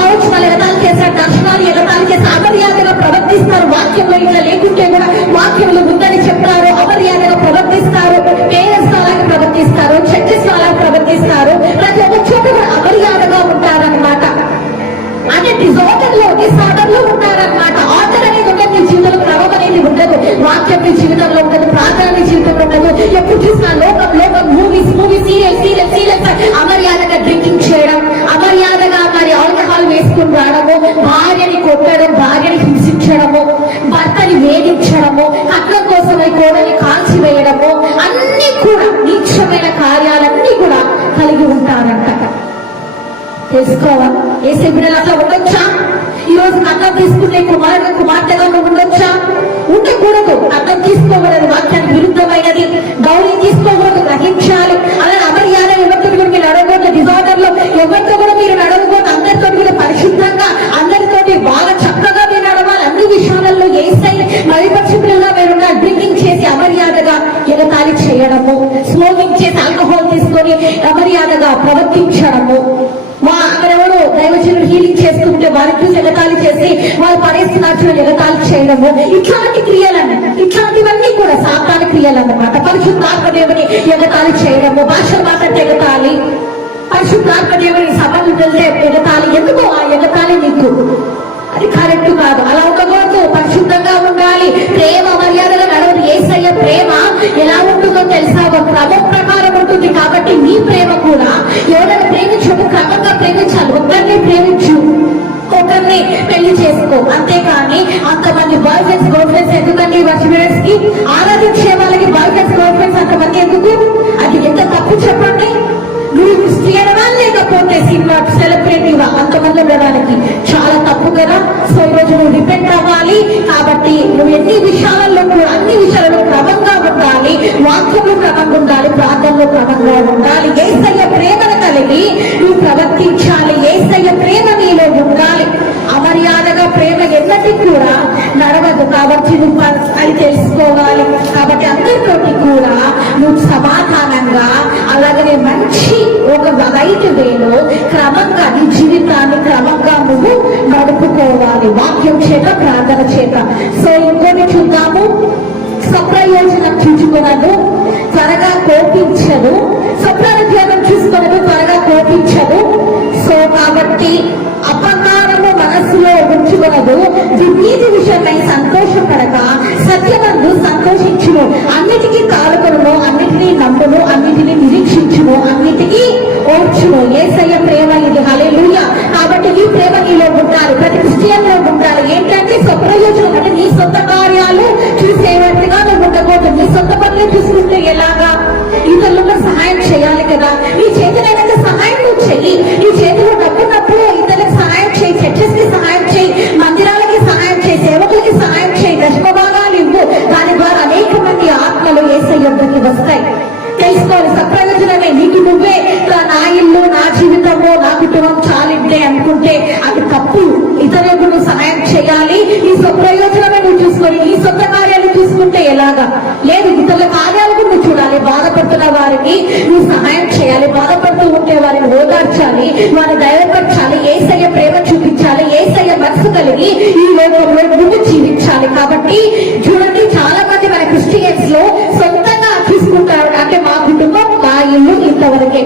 ఆలోచనలు ఎగతాళి చేస్తారు, దర్శనాలు ఎగతాళి చేస్తారు, అమర్యాదగా ప్రవర్తిస్తారు. వాక్యంలో ఇట్లా లేకుంటే కూడా వాక్యంలో ఉందని చెప్తారు, అమర్యాదగా ప్రవర్తిస్తారు. పేరెంట్స్ అలాగే ప్రవర్తిస్తారు, చర్చెస్ అలాగే ప్రవర్తిస్తారు. ప్రతి ఒక్క చోట కూడా అమర్యాదగా ఉంటారనమాట. అంటే డిసార్డర్ లో ఉంటారనమాట. ఆర్డర్ అనేది ఉండదు మీ జీవితంలో, క్రమం అనేది ఉండదు. వాక్యం మీ జీవితంలో ఉండదు, ప్రార్థన మీ జీవితంలో ఉండదు. ఎప్పుడు చూసినా లోకం లోకం, మూవీస్ సీరియల్స్, అమర్యాదగా డ్రింకింగ్ చేయడం, అమర్యాదగా మరి ఆల్కహాల్ వేసుకుని రావడము, భార్యని కొట్టడం, భార్యని హింసించడము, భర్తని వేధించడము, కట్నం కోసమై కోడని కాల్చి వేయడము, అన్ని కూడా నీచమైన కార్యాలన్నీ కూడా కలిగి ఉంటారంట. తెలుసుకోవాలి. యేసయ్య బిడ్డలు అట్లా ఉండొచ్చా? ఈ రోజు కట్నం తీసుకునే కుమార్తెగా ఉండొచ్చా? ఉండకూడదు. కట్నం తీసుకోకూడదు, వాక్యానికి విరుద్ధమైనది. గౌరవం తీసుకోకూడదు, గ్రహించాలి. అలాగే అమర్యాద ఎవరితో కూడా మీరు నడవకూడదు. డిజార్డర్ లో ఎవరితో కూడా మీరు నడవకూడదు. అందరితో కూడా పరిశుద్ధంగా, అందరితోటి బాగా చక్కగా మీరు నడవాలి. అన్ని విషయాలలో యేసయ్య మరిపక్షులుగా మీరు డ్రింకింగ్ చేసి అమర్యాదగా ఎగతాళి చేయడము, స్మోకింగ్ చేసి ఆల్కహాల్ తీసుకొని అమర్యాదగా ప్రవర్తించడము, అక్కడెవరు దైవజనులు హీలింగ్ చేస్తుంటే వారికి చూసి ఎగతాళి చేసి వాళ్ళు పడేస్తున్నారు ఎగతాళి చేయడము, ఇట్లాంటి క్రియలన్నీ, ఇట్లాంటివన్నీ కూడా సాతాను క్రియలు అన్నమాట. పరిశుద్ధాత్మ దేవుని ఎగతాళి చేయడము, భాష మాట్లాడితే ఎగతాళి, పరిశుద్ధాత్మ దేవుని సభలు వెళ్తే ఎగతాళి. ఎందుకు ఆ ఎగతాళి? నీకు అది కరెక్ట్ కాదు. అలా ఉండకూడదు. ఉండాలి. ప్రేమ మర్యాదగా నడవదు. యేసయ్య ప్రేమ ఎలా ఉంటుందో తెలుసా? ఒక క్రమం ప్రకారం ఉంటుంది. కాబట్టి నీ ప్రేమ కూడా ఎవరైనా ప్రేమించు, క్రమంగా ప్రేమించాలి. ఒకరిని ప్రేమించు, ఒకరిని పెళ్లి చేసుకో. అంతేకాని అంతమంది బాయ్ ఫ్రెండ్స్ గర్ల్ ఫ్రెండ్స్ ఎందుకండి? వర్షిపర్స్ కి ఆరాధించే వాళ్ళకి బాయ్ ఫ్రెండ్స్ గర్ల్ ఫ్రెండ్స్ అంతమంది ఎందుకు? అది ఎంత తప్పు చెప్పండి. నువ్వు క్రిస్టియన్వా లేకపోతే సినిమా సెలబ్రిటీవా అంతమంది ఉండడానికి చాలా తప్పు కదా. సో ఈ రోజు నువ్వు రిపెంట్ అవ్వాలి. కాబట్టి నువ్వు ఎన్ని విషయాలలో కూడా అన్ని విషయాలలో క్రమంగా ఉండాలి. వాక్యంలో క్రమంగా ఉండాలి, ప్రార్థనలో క్రమంగా ఉండాలి. యేసయ్య ప్రేమను కలిగి నువ్వు ప్రవర్తించాలి. యేసయ్య ప్రేమ నీలో ఉండాలి. అమర్యాదగా ప్రేమ ఎన్నటి కూడా నడవదు. కాబట్టి నువ్వు అది తెలుసుకోవాలి. కాబట్టి అందరితోటి కూడా నువ్వు సమాధానంగా అలాగనే మంచి ఒక రైతు వేలో క్రమంగా నీ జీవితాన్ని క్రమంగా నువ్వు నడుపుకోవాలి. వాక్యం చేత, ప్రార్థన చేత. సో ఇంకోటి చూద్దాము. స్వప్రయోజనం చూచుకున్నదు, త్వరగా కోపించదు. స్వప్రయోజనం చూసుకున్నదు, త్వరగా కోపించదు. సో కాబట్టి అపకారము మనస్సులో ఉంచుకున్నదు. దుర్నీతి విషయమై సంతోషపడక సత్యమందు సంతోషించును. అన్నిటికీ తాలూకును, అన్నిటినీ నమ్మును, అన్నిటినీ నిరీక్షించును, అన్నిటికీ ఓర్చును. యేసయ్య ప్రేమ ఇది. హల్లెలూయా. కాబట్టి ఈ ప్రేమ నీలో ఉండాలి, ప్రతి క్రిస్టియన్ లో ఉండాలి. ఏంటంటే స్వప్రయోజనం అంటే నీ సొంత కార్యాలు చూసేవాటిగా నువ్వు ఉండకూడదు. నీ సొంత పనులు చూసుకుంటే ఎలాగా? ఇతరులకు సహాయం చేయాలి కదా. నీ చేతులైనంత సహాయం నువ్వు చెయ్యి. నీ చేతులు డబ్బున్నప్పుడు ఇతరులకు సహాయం చేయి, చర్చెస్ కి సహాయం చేయి, మందిరాలకి సహాయం చేయి, సేవకులకి సహాయం చేయి, దశమభాగాలు ఇవ్వు. దాని ద్వారా అనేక మంది ఆత్మలు యేసయ్య యొద్దకు వస్తాయి. తెలుసుకోవాలి. సప్రయోజనమే. నీకు నువ్వే నా ఇల్లు, నా జీవితము, నా కుటుంబం చాలింటే అనుకుంటే అది తప్పు. ఇతరులకు నువ్వు సహాయం చేయాలి. ఈ స్వప్రయోజనమే నువ్వు చూసుకొని నీ సొంత కార్యాలు చూసుకుంటే ఎలాగా? లేదు, ఇతరుల కార్యాలకు నువ్వు చూడాలి. బాధపడుతున్న వారికి నువ్వు సహాయం చేయాలి. బాధపడుతూ ఉంటే వారిని ఓదార్చాలి, వారిని దయపరచాలి. యేసయ్య ప్రేమ చూపించాలి. యేసయ్య మనసు కలిగి ఈ లోకంలో నువ్వు జీవించాలి. కాబట్టి చూడండి, చాలా మంది మన క్రిస్టియన్స్ లో సొంతంగా తీసుకుంటారు. అంటే మా కుటుంబం, మా ఇల్లు ఇంతవరకే,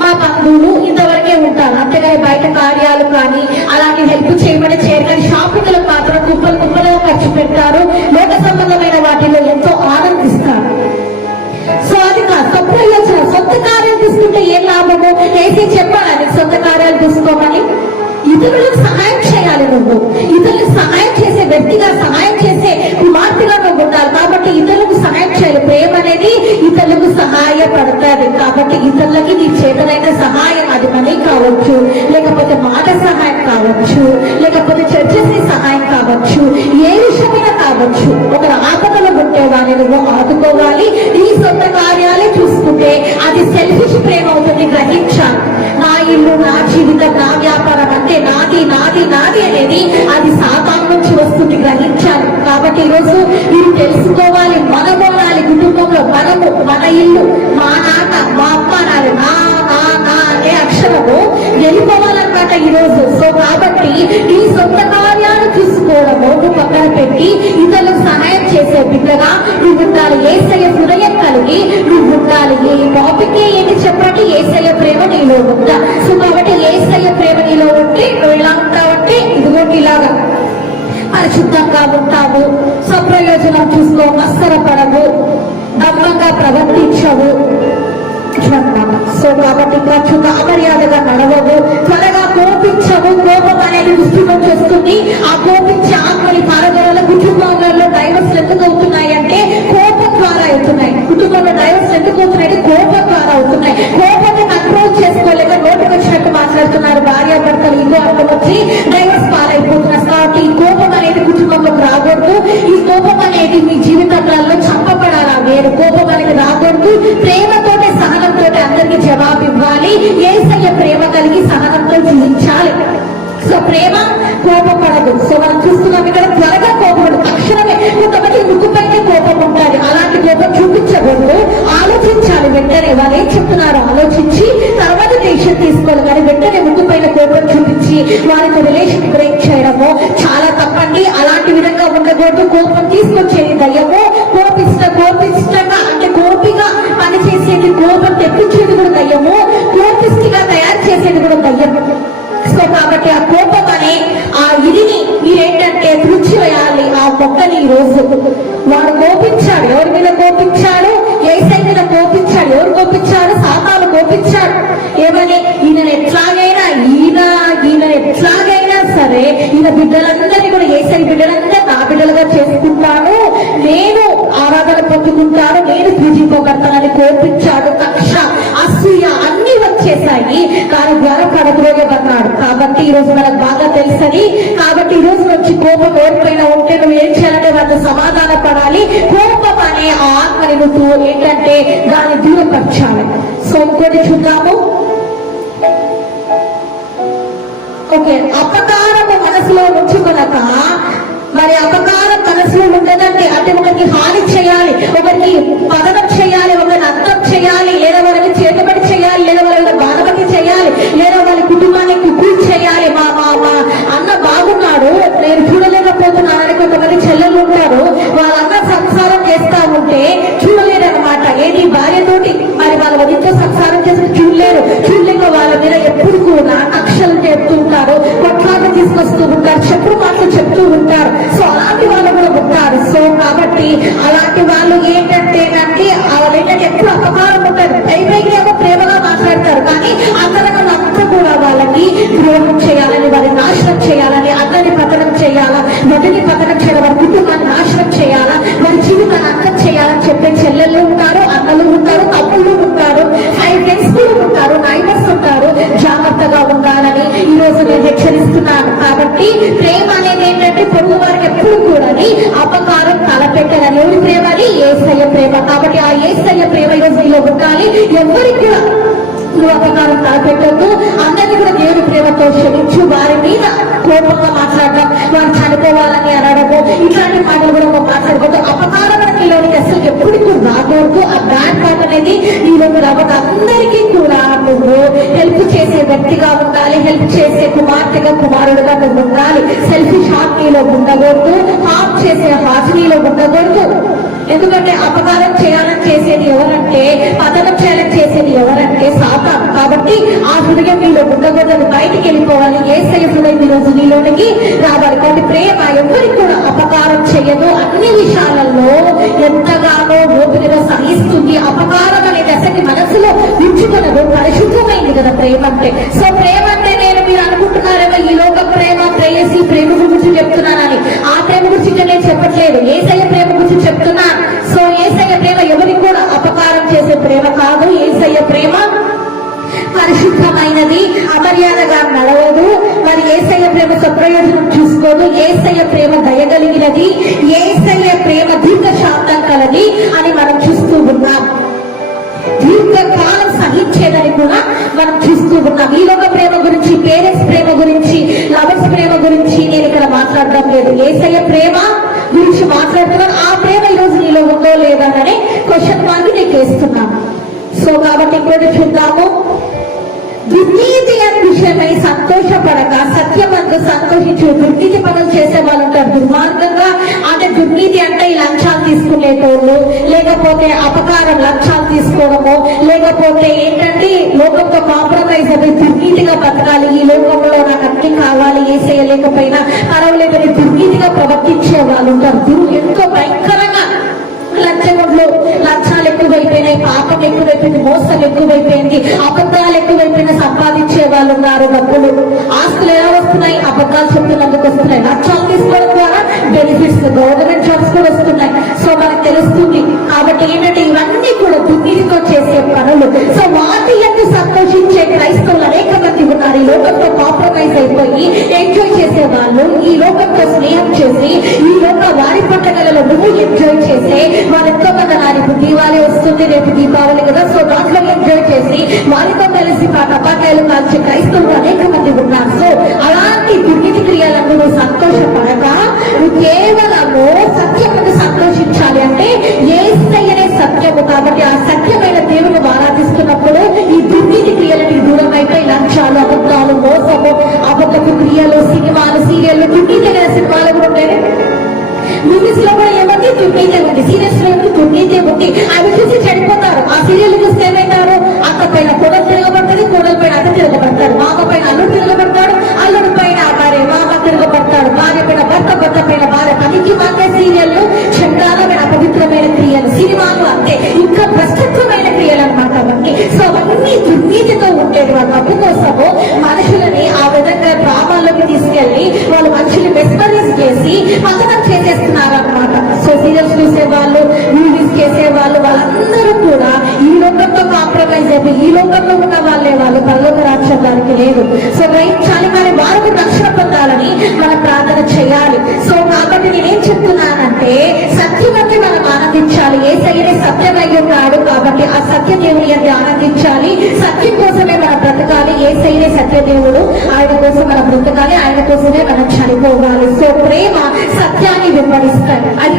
మా బంధువులు ఇంతవరకే ఉంటారు. అంతేగాని బయట కార్యాలు కానీ అలాంటి హెల్ప్ చేయమని చేయరు. కానీ షాపింగ్లకు మాత్రం కుప్పలు కుప్పలుగా ఖర్చు పెడతారు. లోక సంబంధమైన వాటిలో ఎంతో ఆనందిస్తారు. సో అది కాదు స్వప్రయోజనం. సొంత కార్యాలు తీసుకుంటే ఏం లాభము? ఏసీ చెప్పాలని సొంత కార్యాలు తీసుకోమని. ఇతరులకు సహాయం చేయాలి. నువ్వు ఇతరులకు సహాయం చేసే వ్యక్తిగా, సహాయం చేసే కుమార్తెగా నువ్వు ఉండాలి. కాబట్టి ఇతరులకు సహాయం చేయాలి. ప్రేమ అనేది ఇతరులకు సహాయపడతాది. కాబట్టి ఇతరులకి నీ చేతనైన సహాయం, అది మనీ కావచ్చు, లేకపోతే మాట సహాయం కావచ్చు, లేకపోతే చర్చెస్ సహాయం కావచ్చు, ఏ విషయమైనా కావచ్చు. ఒక ఆపదలో ఉంటే వారిని నువ్వు ఆదుకోవాలి. నీ సొంత కార్యాలే చూసుకుంటే అది సెల్ఫిష్ ప్రేమ అవుతుంది. గ్రహించాలి. నా ఇల్లు, నా జీవితం, నా వ్యాపారం అంటే నాది నాది నాది అనేది అది సాతాను నుంచి వస్తుంది. గ్రహించాలి. కాబట్టి ఈరోజు మీరు తెలుసుకోవాలి. మనము అనాలి కుటుంబంలో, మనము, మన ఇల్లు, మా నాన్న, మా అమ్మ అనాలి. నా నా నా అనే అక్షరము వెళ్ళిపోవాలన్నమాట ఈరోజు. సో కాబట్టి ఈ సొంత కార్యాలు చూసుకోవడము నువ్వు పక్కన పెట్టి ఇతరులకు సహాయం చేసే బిడ్డగా నువ్వు ఉండాలి. యేసయ్య హృదయం కలిగి నువ్వు ఉండాలి. ఈ టాపిక్ ఏంటి చెప్పండి? యేసయ్య ప్రేమ నీలో ఉందా? సో కాబట్టి యేసయ్య ప్రేమ నీలో ఉంటే నువ్వు ఎలా ఉంటావంటే ఇదిగోటి ఇలాగా పరిశుద్ధంగా ఉంటావు, స్వప్రయోజనం చూసుకో, అస్సరపడవు, నమ్మంగా ప్రవర్తించవు. సో కాబట్టి ఖర్చుగా అమర్యాదగా నడవవు, త్వరగా కోపించవు. కోపం అనేది దృష్టిలో చేస్తుంది. ఆ కోపించే ఆత్మని పారదోల కుటుంబాలలో డైవర్స్ ఎందుకు అవుతున్నాయి అంటే కోపం ద్వారా అవుతున్నాయి. కుటుంబంలో డైవర్స్ ఎందుకు అవుతున్నాయి? కోపం ద్వారా అవుతున్నాయి. కోపాన్ని కంట్రోల్ చేసుకోలేక నోటికి వచ్చినట్టు మాట్లాడుతున్నారు భార్యాభర్తలు. ఇంకో అర్థం వచ్చి డైవర్స్ పాలైపోతున్నారు. కాబట్టి ఈ కోపం అనేది కుటుంబంలోకి రాకూడదు. ఈ కోపం అనేది మీ జీవితాలలో చంపబడాలా? వేరు కోపం అనేది రాకూడదు. ప్రేమతోటి, సహనంతో అందరికీ జవాబు ఇవ్వాలి. యేసయ్య ప్రేమ కలిగి సహనంతో జీవించాలి. సో ప్రేమ కోపపడదు. సో మనం చూస్తున్నాం ఇక్కడ త్వరగా కోపపడదు. తక్షణమే కొంతమంది ముక్కుపైనే కోపం ఉంటుంది. అలాంటి కోపం చూపించకూడదు. ఆలోచించాలి. వెంటనే వాళ్ళు ఏం చెప్తున్నారో ఆలోచించి తర్వాత డెసిషన్ తీసుకోవాలి. కానీ వెంటనే ముక్కుపైన కోపం చూపించి వారికి రిలేషన్ బ్రేక్ చేయడము చాలా తప్పండి. అలాంటి విధంగా ఉండకూడదు. కోపం తీసుకొచ్చేది దయ్యము. కోపిష్టంగా అంటే కోపిగా పనిచేసేది, కోపం తెప్పించేది కూడా దయ్యము. కోపిష్టిగా తయారు చేసేది కూడా దయ్యము. సో కాబట్టి ఆ కోపం అనే ఆ ఇదిని మీరేంటంటే తుడిచివేయాలి. ఆ మొక్కని ఈ రోజు వాడు కోపించాడు. ఎవరి మీద కోపించాడు? యేసయ్య మీద కోపించాడు. ఎవరు కోపించాడు? సాతాను కోపించాడు. ఏమని? ఈయన ఎట్లాగైనా సరే ఈయన బిడ్డలందరినీ కూడా, యేసయ్య బిడ్డలందరూ నా బిడ్డలుగా చేసుకుంటాను, నేను ఆరాధన పొందుకుంటాను, నేను పూజింపబడతానని కోపించాడు. కక్ష, అసూయ అన్ని వచ్చేసాయి. కానీ త్వరపడద్రోయబడ్డాడు. కాబట్టి ఈ రోజు మనకు బాగా తెలుసని, కాబట్టి ఈ రోజు వచ్చి కోపం ఎవరిపైనా ఉంటే నువ్వు ఏం చేయాలంటే వాళ్ళతో సమాధాన పడాలి. కోపం అనే ఆ ఆత్మని నువ్వు ఏంటంటే దాన్ని దూరపరచాలి. సో ఇంకోటి చూద్దాము. ఓకే, అపకారము మనసులో ఉంచుకొనక, మరి అపకారం మనసులో ఉండదంటే అంటే ఒకరికి హాని చేయాలి, ఒకరికి పతనం చేయాలి, ఒకరిని అర్థం చేయాలి, లేదా వాళ్ళని చేతబడి చేయాలి, లేదా వాళ్ళని బాధపడి చేయాలి, లేదా వాళ్ళ కుటుంబానికి కూల్ చేయాలి. మా అన్న బాగున్నాడు, నేను చూడలేకపోతున్నానని కొంతమంది చెల్లెలు ఉంటారు. వాళ్ళ అన్న సంసారం చేస్తా ఉంటే చూడలేరు అనమాట. ఏది భార్యతోటి మరి వాళ్ళ వదిలితో సంసారం చేసి చూడలేక వాళ్ళ మీద ఎప్పుడు కూడా కక్షలు చెప్తూ ఉంటారు, కొట్లాట తీసుకొస్తూ ఉంటారు, చెప్పుడు మాటలు చెప్తూ ఉంటారు. సో అలాంటి వాళ్ళు కూడా ఉంటారు. సో కాబట్టి అలాంటి వాళ్ళు ఏంటంటే వాళ్ళు ఏంటంటే ఎప్పుడు అపకారం ఉంటారు. పైపైకి ఏమో ప్రేమగా మాట్లాడతారు, కానీ అంతరంగా అంతా కూడా వాళ్ళకి ద్రోహం చేయాలని, వారిని నాశనం చేయాలని, అందరిని పతనం చేయాలా, మొదటి పతనం చేయాలి, వారి కుటుంబాన్ని నాశనం చేయాలా, వారి జీవితాన్ని అంతం చేయాలని చెప్పే చెల్లెళ్ళు ఉంటారు, అన్నలు ఉంటారు, తమ్ముళ్ళు ఉంటారు, ఫ్రెండ్స్ కూడా ఉంటారు, నైబర్స్ ఉంటారు. జాగ్రత్తగా ఉండాలని ఈ రోజు నేను హెచ్చరిస్తున్నాను. కాబట్టి ప్రేమ అనేది ఏంటంటే పొరుగు వారికి ఎప్పుడు కూడా అపకారం తలపెట్టదని. ఎవరి ప్రేమ? అది యేసయ్య ప్రేమ. కాబట్టి ఆ యేసయ్య ప్రేమ ఈ రోజు నీలో ఉండాలి. ఎవరికి కూడా నువ్వు అపకారం తలపెట్టద్దు. అందరినీ కూడా దేవుని ప్రేమతో క్షమించు. వారి మీద కోపంగా మాట్లాడడం, వారు చనిపోవాలని అనడము, ఇట్లాంటి మాటలు కూడా నువ్వు మాట్లాడకూడదు. అపకారం నీలోనికి అసలు ఎప్పటికీ రాకూడదు. ఆ బ్యాడ్ మాట అనేది నీలోకి రాకూడదు. అందరికీ కూడా నువ్వు హెల్ప్ చేసే వ్యక్తిగా ఉండాలి, హెల్ప్ చేసే కుమార్తెగా కుమారుడుగా నువ్వు ఉండాలి. సెల్ఫిష్ హార్ట్ నీలో ఉండకూడదు, హార్ట్ చేసే హార్ట్ నీలో ఉండకూడదు. ఎందుకంటే అపకారం చేయాలని చేసేది ఎవరంటే, పతనం చేయాలని చేసేది ఎవరంటే సాతాను. కాబట్టి ఆ హృదయం నీలో ఉండకూడదు, బయటికి వెళ్ళిపోవాలి. యేసయ్య హృదయం ఈ రోజు నీలోనికి రావాలి. కాబట్టి ప్రేమ ఎవరికి కూడా అపకారం చేయదు. అన్ని విషయాలలో ఎంతగానో ఓపికగా సహిస్తుంది. అపకారం అనే దశకి మనసులో ఉంచుకున్నది పరిశుద్ధమైంది కదా ప్రేమ అంటే. సో ప్రేమ అంటే మీరు అనుకుంటున్నారేమో ఈ లోక ప్రేమ, ప్రేయసి ప్రేమ గురించి చెప్తున్నానని. ఆ ప్రేమ గురించి నేను చెప్పట్లేదు, యేసయ్య ప్రేమ గురించి చెప్తున్నాను. సో యేసయ్య ప్రేమ ఎవరికి కూడా అపకారం చేసే ప్రేమ కాదు. యేసయ్య ప్రేమ పరిశుద్ధమైనది, అమర్యాదగా నడవదు. మరి యేసయ్య ప్రేమ స్వప్రయోజనం చూసుకోదు. యేసయ్య ప్రేమ దయగలిగినది, యేసయ్య ప్రేమ దీర్ఘశాంతం కలది అని మనం చూస్తూ ఉన్నాం. దీర్ఘకాలం సహించేదని కూడా మనం చూస్తూ ఉన్నాం. ఈ లోక ప్రేమ గురించి, పేరెంట్స్ ప్రేమ గురించి, లవర్స్ ప్రేమ గురించి నేను ఇక్కడ మాట్లాడడం లేదు. యేసయ్య ప్రేమ గురించి మాట్లాడుతున్నాను. ఆ ప్రేమ ఈ రోజు నీలో ఉందో లేదనే క్వశ్చన్ మార్క్ నీకు వేస్తున్నాను. సో కాబట్టి ఇక్కడ చూద్దాము. దుర్నీతి అనే విషయమై సంతోషపడక సత్యమందు సంతోషించు. దుర్నీతి పనులు చేసే వాళ్ళు ఉంటారు దుర్మార్గంగా. అంటే దుర్నీతి అంటే ఈ లంచాలు తీసుకునేటోళ్ళు, లేకపోతే అపకారం లంచాలు తీసుకోవడము, లేకపోతే ఏంటంటే లోకంతో కాంప్రమైజ్ అవి దుర్నీతిగా బతకాలి. ఈ లోకంలో నాకు అన్ని కావాలి, యేసయ్య లేకపోయినా పర్వాలేదని దుర్నీతిగా ప్రవర్తించే వాళ్ళు ఉంటారు. ఎంతో భయంకరంగా లంచాలు ఎక్కువైపోయినాయి, పాపం ఎక్కువైపోయింది, మోసం ఎక్కువైపోయింది, అబద్ధాలు ఎక్కువైపోయినా సంపాదించే వాళ్ళు ఉన్నారు. డబ్బులు, ఆస్తులు ఎలా వస్తున్నాయి? అబద్ధాలు చెప్తున్నందుకు వస్తున్నాయి. లంచాలు తీసుకోవడం ద్వారా బెనిఫిట్స్, గవర్నమెంట్ జాబ్స్ కూడా వస్తున్నాయి. సో మనకు తెలుస్తుంది. కాబట్టి ఏంటంటే ఇవన్నీ కూడా దుర్నీతితో చేసే పనులు. సో వాటి ఎందుకు సంతోషించే క్రైస్తవులు అనేక మంది ఉన్నారు. ఈ లోకంతో కాంప్రమైజ్ అయిపోయి ఎంజాయ్ చేసే వాళ్ళు, ఈ లోకంతో స్నేహం చేసి ఈ లోక వారి పండుగలలో నువ్వు ఎంజాయ్ చేసే వాళ్ళు ఎంతో మంది ఉన్నారు. ఇప్పుడు దీపావళి వస్తుంది, రేపు దీపావళి కదా. సో దాంట్లో ఎంజాయ్ చేసి వారితో కలిసి టపాకాయలు కాల్చే క్రైస్తవులు అనేక మంది ఉన్నారు. సో అలాంటి దుర్నీతి క్రియలను నువ్వు సంతోషపడక నువ్వు కేవలము సత్యమును సంతోషించాలి. అంటే యేసయ్యనే సత్యము. కాబట్టి ఆ సత్యమైన దేవుని ఆరాధిస్తున్నప్పుడు ఈ దుర్నీతి క్రియలకు దూరం అయిపోయి లంచాలు, అబద్ధాలు, మోసము, అబద్ధపు క్రియలు, సినిమాలు, సీరియళ్ళు, దుర్నీతి అనే సినిమాలు కూడా ఉంటాయి. మూవీస్ లో కూడా ఏమంటే దుర్నీతి ఉంది, సీరియల్స్ లో దుర్నీతి ఉంది. అవి చూసి చెడిపోతారు. ఆ సీరియల్ చూస్తే ఏమైతారు? అత్త పైన కోడలు తిరగబడుతుంది, కోడల పైన అత్త తిరగబడతాడు, మామ పైన అల్లుడు తిరగబడతాడు, అల్లుడు పైన భార్య మామ తిరగబడతాడు, భార్య పైన భర్త, భర్త పైన భార్య. పనికి మాకే సీరియల్ కలిసి పతనం చేసేస్తున్నారు అన్నమాట. సో సీరియల్స్ చూసేవాళ్ళు, మూవీస్ చేసేవాళ్ళు, వాళ్ళందరూ కూడా ఈ లోకంతో కాంప్రమైజ్ అయిపోయి ఈ లోకంలో ఉన్న వాళ్ళే వాళ్ళు, పరలోక రాజ్యం వారికి లేదు. సో గ్రహించాలి, కానీ వారికి రక్షణ పొందాలని మనం ప్రార్థన చేయాలి. సో కాబట్టి నేనేం చెప్తున్నానంటే, సత్యం అంటే మనం ఆనందించాలి. యేసయ్యనే సత్యమై ఉన్నాడు కాబట్టి ఆ సత్య దేవుని అంటే ఆనందించాలి. సత్యం కోసమే మనం బ్రతకాలి. యేసయ్యనే సత్యదేవుడు, ఆయన కోసం మనం బ్రతకాలి, ఆయన కోసమే మనం చనిపోవాలి. సో ప్రేమ సత్యాన్ని వెంబడిస్తాడు. అది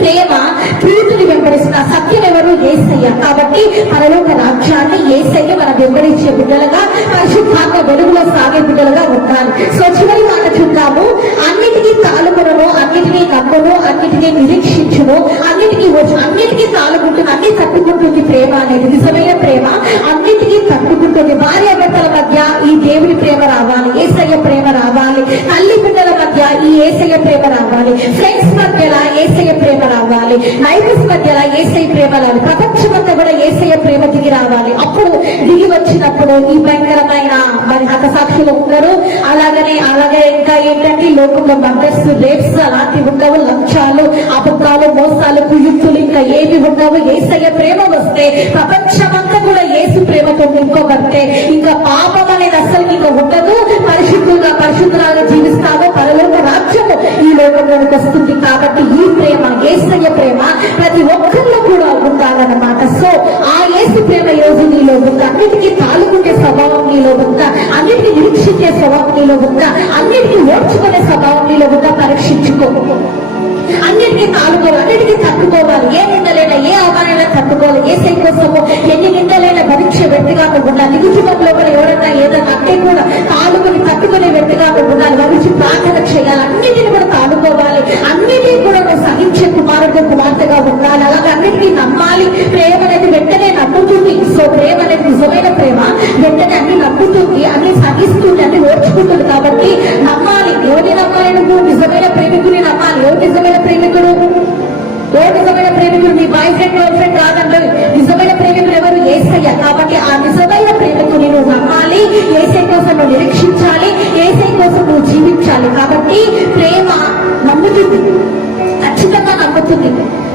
ప్రేమ ప్రీతిని వెంబడిస్తున్న సత్యం ఎవరు? యేసయ్య. కాబట్టి పరలోక రాజ్యాన్ని యేసయ్య మనం వెంబడించే బిడ్డలుగా, పరిశుద్ధాత్మ వెలుగులో సాగే బిడ్డలుగా ఉండాలి. సో చివరి మాట చూద్దాము. అన్నిటికీ తాలుకును, అన్నిటినీ నమ్మును, అన్నిటినీ నిరీక్షించును, అన్నిటికీ తాలుకుంటుంది, అన్ని తట్టుకుంటుంది. ప్రేమ అనేది నిజమైన ప్రేమ అన్నిటికీ తట్టుకుంటుంది. భార్యాభర్తల మధ్య ఈ దేవుని ప్రేమ రావాలి, యేసయ్య ప్రేమ రావాలి. తల్లి బిడ్డల మధ్య ఈ యేసయ్య ప్రేమ రావాలి. ఫ్రెండ్స్ మధ్యలో యేసయ్య ప్రేమ రావాలి. నైబర్స్ మధ్యలో యేసయ్య ప్రేమ రావాలి. ప్రపంచమంతా కూడా యేసయ్య ప్రేమ దిగి రావాలి. అప్పుడు దిగి వచ్చినప్పుడు ఈ భయంకరమైన మరి హతసాక్షులు ఉండరు. అలాగే ఇంకా ఏంటంటే ఈ లోకంలో మర్డర్స్, రేప్స్ అలాంటివి ఉండవు. లంచాలు, అబద్ధాలు, మోసాలు, కుయుక్తులు ఇంకా ఏమి ఉండవు. యేసయ్య ప్రేమ వస్తే ప్రపంచమంతా కూడా యేసు ప్రేమతో నింపబడితే ఇంకా పాపం అనేది అసలు ఇంకా ఉండదు. పరిశుద్ధులుగా జీవిస్తాము. పరలోక రాజ్యము ఈ లోకంలోకి వస్తుంది. కాబట్టి ఈ ప్రేమ, యేసయ్య ప్రేమ ప్రతి ఒక్కరిలో కూడా ఉండాలన్నమాట. సో ఆ యేసు ప్రేమ ఈ రోజు నీలో ఉందా? అన్నిటికీ తాలుకునే స్వభావం నీలో ఉందా? అన్నిటికీ నిరీక్షించే స్వభావం నీలో ఉందా? అన్నిటికీ ఓర్చుకునే స్వభావం నీలో ఉందా? పరీక్షించుకో. అన్నిటికీ తాలుకోవాలి, అన్నిటికీ తట్టుకోవాలి. ఏ నిందలైనా, ఏ అవమానైనా తట్టుకోవాలి. యేసయ్య కోసము ఎన్ని నిందలైనా భరించే వ్యక్తిగా ఉండాలి. నీ కుటుంబంలో కూడా ఎవరైనా ఏదైనా అంటే కూడా తాలుకొని తట్టుకునే వ్యక్తిగా ఉండాలి. వారి గురించి ప్రార్థన చేయాలి. అన్నిటిని కూడా తాలుకోవాలి. అన్నిటినీ కూడా నువ్వు సహించే కుమారుడు, కుమార్తెగా ఉండాలి. అలాగే అన్నిటినీ నమ్మాలి. ప్రేమ అనేది వెంటనే నమ్ముతుంది. సో ప్రేమ అనేది నిజమైన ప్రేమ వెంటనే అన్ని నమ్ముతుంది, అన్ని సహిస్తుంది, అన్ని ఓర్చుకుంటుంది. కాబట్టి నమ్మాలి. ఎవరిని నమ్మాలి? నువ్వు నిజమైన ప్రేమికుని నమ్మాలి. ఎవరు నిజమైన ప్రేమికుడు? నీ బాయ్ ఫ్రెండ్, గర్ల్ ఫ్రెండ్ కాదండి. నిజమైన ప్రేమికుడు ఎవరు? యేసయ్య. కాబట్టి ఆ నిజమైన ప్రేమికుని నువ్వు నమ్మాలి. యేసయ్య కోసం నువ్వు నిరీక్షించాలి. యేసయ్య కోసం నువ్వు జీవించాలి. కాబట్టి ప్రేమ నమ్ముతుంది, ఖచ్చితంగా నమ్ముతుంది.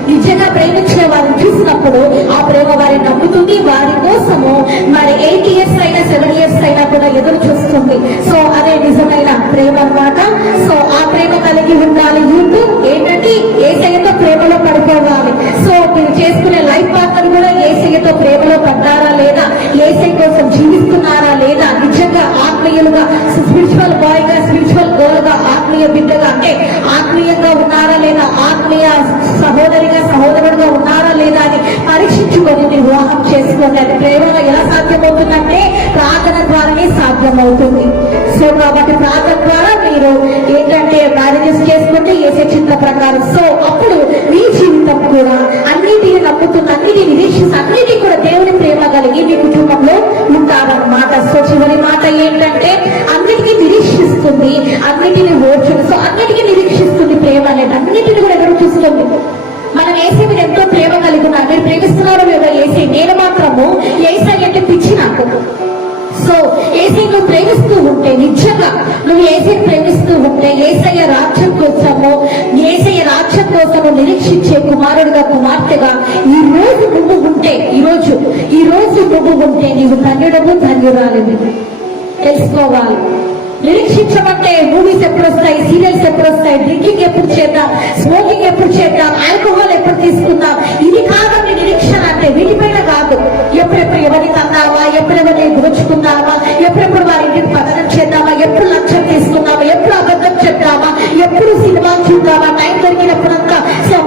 నిజంగా ప్రేమించిన వారిని చూసినప్పుడు ఆ ప్రేమ వారిని నమ్ముతుంది. వారి కోసము మరి 8 years అయినా 7 years అయినా కూడా ఎదురు చూస్తుంది. సో అదే నిజమైన ప్రేమ అన్నమాట. సో ఆ ప్రేమ కలిగి ఉండాలి. యూట్యూబ్ ఏంటంటే యేసయ్యతో ప్రేమలో పడిపోవాలి. సో మీరు చేసుకునే లైఫ్ పార్ట్నర్ కూడా యేసయ్యతో ప్రేమలో పడ్డారా లేదా? యేసయ్య కోసం జీవిస్తున్నారా లేదా? నిజంగా ఆత్మీయులుగా, స్పిరిచువల్ బాయ్ గా, స్పిరిచువల్ గర్ల్ గా, ఆత్మీయ బిడ్డగా అంటే ఆత్మీయంగా ఉన్నారా లేదా? ఆత్మీయ సహోదరుడుగా ఉన్నారా లేదా అని పరీక్షించుకొని మీరు వివాహం చేసుకోండి. అది ప్రేమలో ఎలా సాధ్యమవుతుందంటే ప్రార్థన ద్వారానే సాధ్యమవుతుంది. సో కాబట్టి ప్రార్థన ద్వారా మీరు ఏంటంటే మ్యారేజెస్ చేసుకుంటే యేసయ్య చిత్త ప్రకారం. సో అప్పుడు మీ జీవితం కూడా అన్నిటిని నమ్ముతుంది, అన్నిటిని నిరీక్షిస్తుంది, అన్నిటినీ కూడా దేవుని ప్రేమ కలిగి మీ కుటుంబంలో ఉంటారన్నమాట. సో చివరి మాట ఏంటంటే అన్నిటికీ నిరీక్షిస్తుంది, అన్నిటిని ఓర్చుతుంది. సో అన్నిటికీ నిరీక్షిస్తుంది ప్రేమ అనేది. అన్నిటిని కూడా ఎదురు చూస్తుంది. మనం యేసయ్య మీద ఎంతో ప్రేమ కలిగి ఉన్నారు. మీరు ప్రేమిస్తున్నారో లేదో యేసయ్య. నేను మాత్రము యేసయ్య అంటే పిచ్చి నాకు. సో యేసయ్య నువ్వు ప్రేమిస్తూ ఉంటే, నిజంగా నువ్వు యేసయ్య ప్రేమిస్తూ ఉంటే, యేసయ్య రాజ్యం కోసము నిరీక్షించే కుమారుడుగా, కుమార్తెగా ఈ రోజు నువ్వు ఉంటే, ఈ రోజు నువ్వు ఉంటే నీవు ధన్యుడము, ధన్యురాలివి. తెలుసుకోవాలి. నిరీక్షించమంటే మూవీస్ ఎప్పుడు వస్తాయి, సీరియల్స్ ఎప్పుడు వస్తాయి, డ్రింకింగ్ ఎప్పుడు చేద్దాం, స్మోకింగ్ ఎప్పుడు చేద్దాం, ఆల్కహాల్ ఎప్పుడు తీసుకుందాం, ఇది కాదండి నిరీక్షణ అంటే. వీటిపైన కాదు. ఎప్పుడెప్పుడు ఎవరిని తన్నావా, ఎప్పుడెవరిని దోచుకుందామా, ఎప్పుడెప్పుడు వారి ఇంటికి పతనం చేద్దామా, ఎప్పుడు లక్ష్యం తీసుకుందామా, ఎప్పుడు అబద్ధం చెప్తామా, ఎప్పుడు సినిమాలు చూద్దామా, టైం దొరికినప్పుడంతా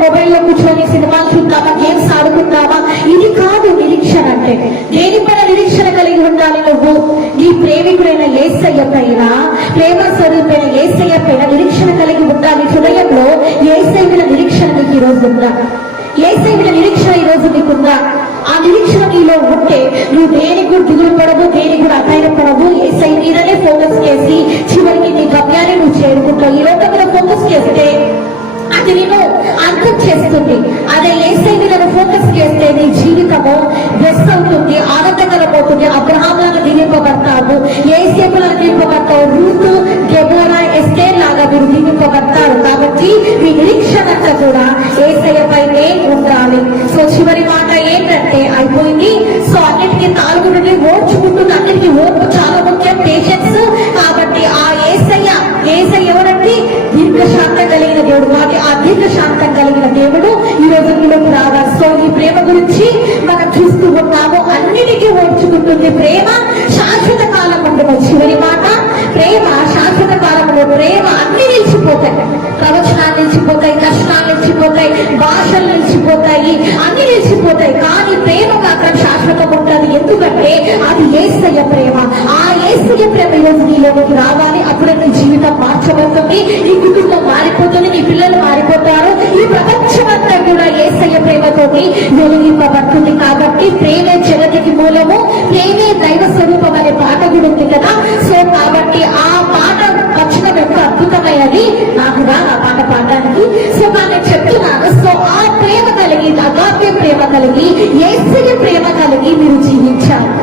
మొబైల్లో కూర్చొని సినిమాలు చూద్దామా, గేమ్స్ ఆడుకుందామా, ఇది కాదు నిరీక్షణ అంటే. దేనిపైన నిరీక్షణ కలిగి ఉండాలి? నువ్వు నీ ప్రేమికుడైన యేసయ్య పైన, ప్రేమ స్వరూపైన యేసయ్య పైన నిరీక్షణ కలిగి ఉండాలి. హృదయంలో యేసయ్య నిరీక్షణ నీకు ఈ రోజు ఉందా? యేసయ్య నిరీక్షణ ఈ రోజు నీకుందా? ఆ నిరీక్షణ నీలో ఉంటే నువ్వు దేనికి కూడా దిగులు పడవు, దేనికి కూడా అధైర్యపడవు. యేసయ్య మీదనే ఫోకస్ చేసి చివరికి నీ గమ్యాన్ని నువ్వు చేరుకుంటావు. ఈ లోకం మీద ఫోకస్ చేస్తే అది నేను అర్థం చేస్తుంది. అదే యేసయ్య మీద ఫోకస్ చేస్తే నీ జీవితము బెస్ట్ అవుతుంది, ఆనందకరమవుతుంది. అబ్రహాంలను దీవింపబడతావు, యేసేపులను దీవింపబడతావు, రూతు, దెబోరా, ఎస్తేర్ లాగా మీరు దీవింపబడతారు. కాబట్టి మీ నిరీక్షణ అంతా కూడా యేసయ్య పైనే ఉండాలి. సో చివరి మాట ఏంటంటే అయిపోయింది. సో అన్నిటికీ తాలుగు నుండి ఓర్చుకుంటుంది. అన్నిటికీ ఓర్పు చాలా ముఖ్యం, పేషెన్స్. కాబట్టి ఆ యేసయ్య ఎవరంటే దీర్ఘశాంతం కలిగిన దేవుడు. కాబట్టి ఆ దీర్ఘశాంతం కలిగిన దేవుడు ఈ రోజు మీలోకి రావాలి. సో ఈ ప్రేమ గురించి మనం చూస్తూ ఉన్నాము. అన్నిటికీ ఓర్చుకుంటుంది. ప్రేమ శాశ్వత కాలం ఉండదు. చివరి మాట, ప్రేమ శాశ్వత కాలంలో. ప్రేమ అన్ని నిలిచిపోతాయి. ప్రవచనాలు నిలిచిపోతాయి, కష్టాలు నిలిచిపోతాయి, భాషలు నిలిచిపోతాయి, అన్ని నిలిచిపోతాయి. కానీ ప్రేమ మాత్రం శాశ్వతం ఉంటుంది. ఎందుకంటే అది యేసయ్య ప్రేమ. ఆ యేసయ్య ప్రేమ ఈరోజు నీలోకి రావాలి. అప్పుడే నీ జీవితం మార్చబడుతుంది, నీ కుటుంబం మారిపోతుంది, నీ పిల్లలు మారిపోతారు, ఈ ప్రపంచం అంతా కూడా యేసయ్య ప్రేమతోటి వెలిగింపబడుతుంది. కాబట్టి ప్రేమే జగతికి మూలము, ప్రేమే దైవ స్వరూపం అనే పాట కూడా ఉంది కదా. సో కాబట్టి ఆ పాట వచనం యొక్క అద్భుతమైనది. నాకు రా ఆ పాట పాడడానికి. సో నేను చెప్తున్నాను. సో ఆ ప్రేమ కలిగి, అగాప్య ప్రేమ కలిగి, యేసయ్య ప్రేమ కలిగి మీరు జీవించాలి.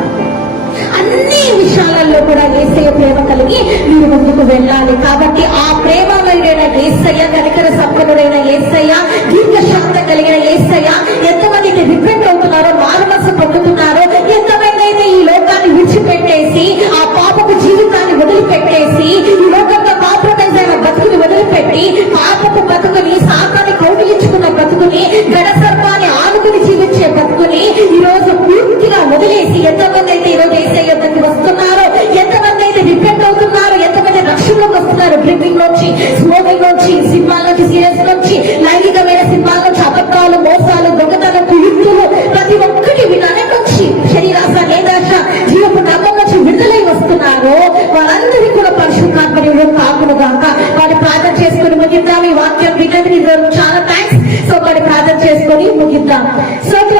అన్ని విషయాలలో కూడా యేసయ్య ప్రేమ కలిగి మీరు ముందుకు వెళ్ళాలి. కాబట్టి ఆ ప్రేమమయుడైన యేసయ్య, కనికర సంపన్నుడైన యేసయ్య, దీర్ఘశాంతం కలిగిన యేసయ్య ఎంతమందికి రిపెంట్ అవుతున్నారో, మారుమనసు పొందుతున్నారో, ఎంతమంది అయితే ఈ లోకాన్ని విడిచిపెట్టేసి ఆ పాపపు జీవితాన్ని వదిలిపెట్టేసి ఈ లోకంలో కాంప్రమైజ్ అయిన బతుకుని వదిలిపెట్టి పాపపు బతుకుని, సాతాన్ని కౌగిలించుకున్న బతుకుని, గడ సర్పాన్ని ఆనుకుని జీవించే బతుకుని ఈ రోజు పూర్తిగా వదిలేసి ఎంతమంది అయితే ఈ రోజు యేసయ్య యొద్దకు వస్తున్నారో, ఎంతమంది అయితే రిపెంట్ అవుతున్నారో, ఎంతమంది రక్షణలోకి వస్తున్నారు. డ్రింకింగ్ నుంచి, స్మోకింగ్ నుంచి, సినిమాల నుంచి, సీరియల్స్ నుంచి, లైంగికమైన సినిమాల నుంచి, అబద్ధాలు, మోసాలు, దొంగతనం, కుయుక్తులు, ప్రతి ఒక్కటి విధానం నుంచి, శరీరాశ, నేదాశ, జీవపు నమ్మం నుంచి విడుదలై వస్తున్నారో వాళ్ళందరికీ కూడా పరిశుద్ధాత్మ దేవుడు కాకును గాక. వారి ప్రార్థన చేసుకుని ముగిద్దాం. ఈ వాక్యం వినండి. చాలా థ్యాంక్స్. సో వారి ప్రార్థన చేసుకొని ముగిద్దాం.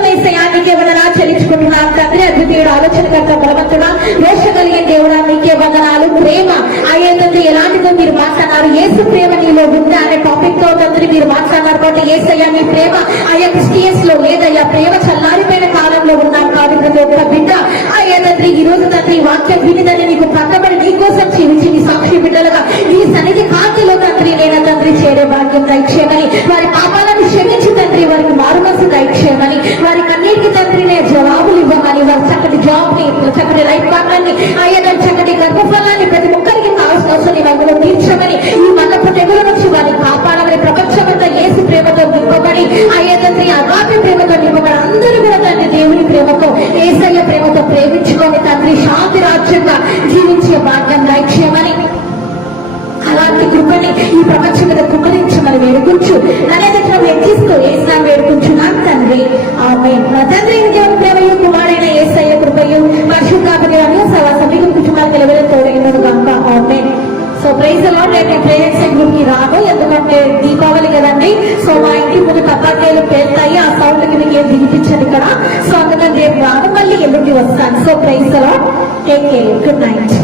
యేసయ్యానికి వందనాలు చెల్లించుకుంటున్నాం తండ్రి. అద్వితీయుడు, ఆలోచనకర్త, బలవంతుడా, రోష కలిగిన దేవుడా, నీకే వందనాలు. ప్రేమ అయ్యేదంటే ఎలాంటిదో మీరు మాట్లాడారు. యేసు ప్రేమ నీలో ఉందా అనే టాపిక్ తో తండ్రి మీరు మాట్లాడారు. కాబట్టి యేసయ్య మీ ప్రేమ అయ్యా క్రిస్టియన్స్ లో లేదయ్యా. ప్రేమ చల్లారిపోయిన కాలంలో ఉన్నాం. కాబట్టి ప్రతి ఒక్క బిడ్డ అయ్యా తండ్రి ఈ రోజు తండ్రి వాక్యం వినిదని నీకు పక్కబడి నీ కోసం జీవించి నీ సాక్షి బిడ్డలుగా నీ సన్నిధి కాంతిలో తండ్రి నేను తండ్రి చేరే భాగ్యం దయచేయమని, వారి పాపాలను క్షమించి తండ్రి వారికి మారుమనసు దయచేయమని, వారి కన్నీటికి తండ్రి నేను జవాబులు ఇవ్వమని, వారి చక్కటి జాబ్ ని, చక్కటి లైఫ్ పార్ట్నర్ ని, అయ్యా చక్కటి గర్భఫలాన్ని ప్రతి ఒక్కరికి కావాల్సిన అవసరం అందులో తీర్చమని, ఈ మన్నపు తెగుల నుంచి వారిని కాపాడమని, ప్రపంచమంతా యేసు ప్రేమతో నింపబడి అయ్యా తండ్రి అగాప్య ప్రేమతో నింపబడి అందరూ కూడా తండ్రి దేవుని ప్రేమతో, యేసయ్య ప్రేమతో ప్రేమించుకొని తండ్రి శాంతి రాజ్యంగా జీవించే భాగ్యం దయచేయమని, అలాంటి కృపని ఈ ప్రపంచం మీద కుమ్మరించమని వేడుకుంటూ అనేది వ్యక్తిస్తూ యేసుని వేడుకుంటున్నాను తండ్రి. ఆమేన్. తండ్రి దేవుని ప్రేమయు కుమారుడైన యేసయ్య కృపయు పరిశుద్ధాత్మ సవాసమికు కుటుంబానికి ఎవరైనా తోడైనడు కనుక ఆమేన్. So praise the Lord. నేను ప్రేయర్స్ గ్రూప్ కి రాను, ఎందుకంటే దీపావళి కదండి. సో మా ఇంటి ముందు టపాకాయలు పేలుతాయి, ఆ సౌండ్ కి మీకు ఏం వినిపించదు ఇక్కడ. సో అందుకని రేపు రాను, మళ్ళీ ఎల్లుండి వస్తాను. So praise the Lord. Take care. Good night.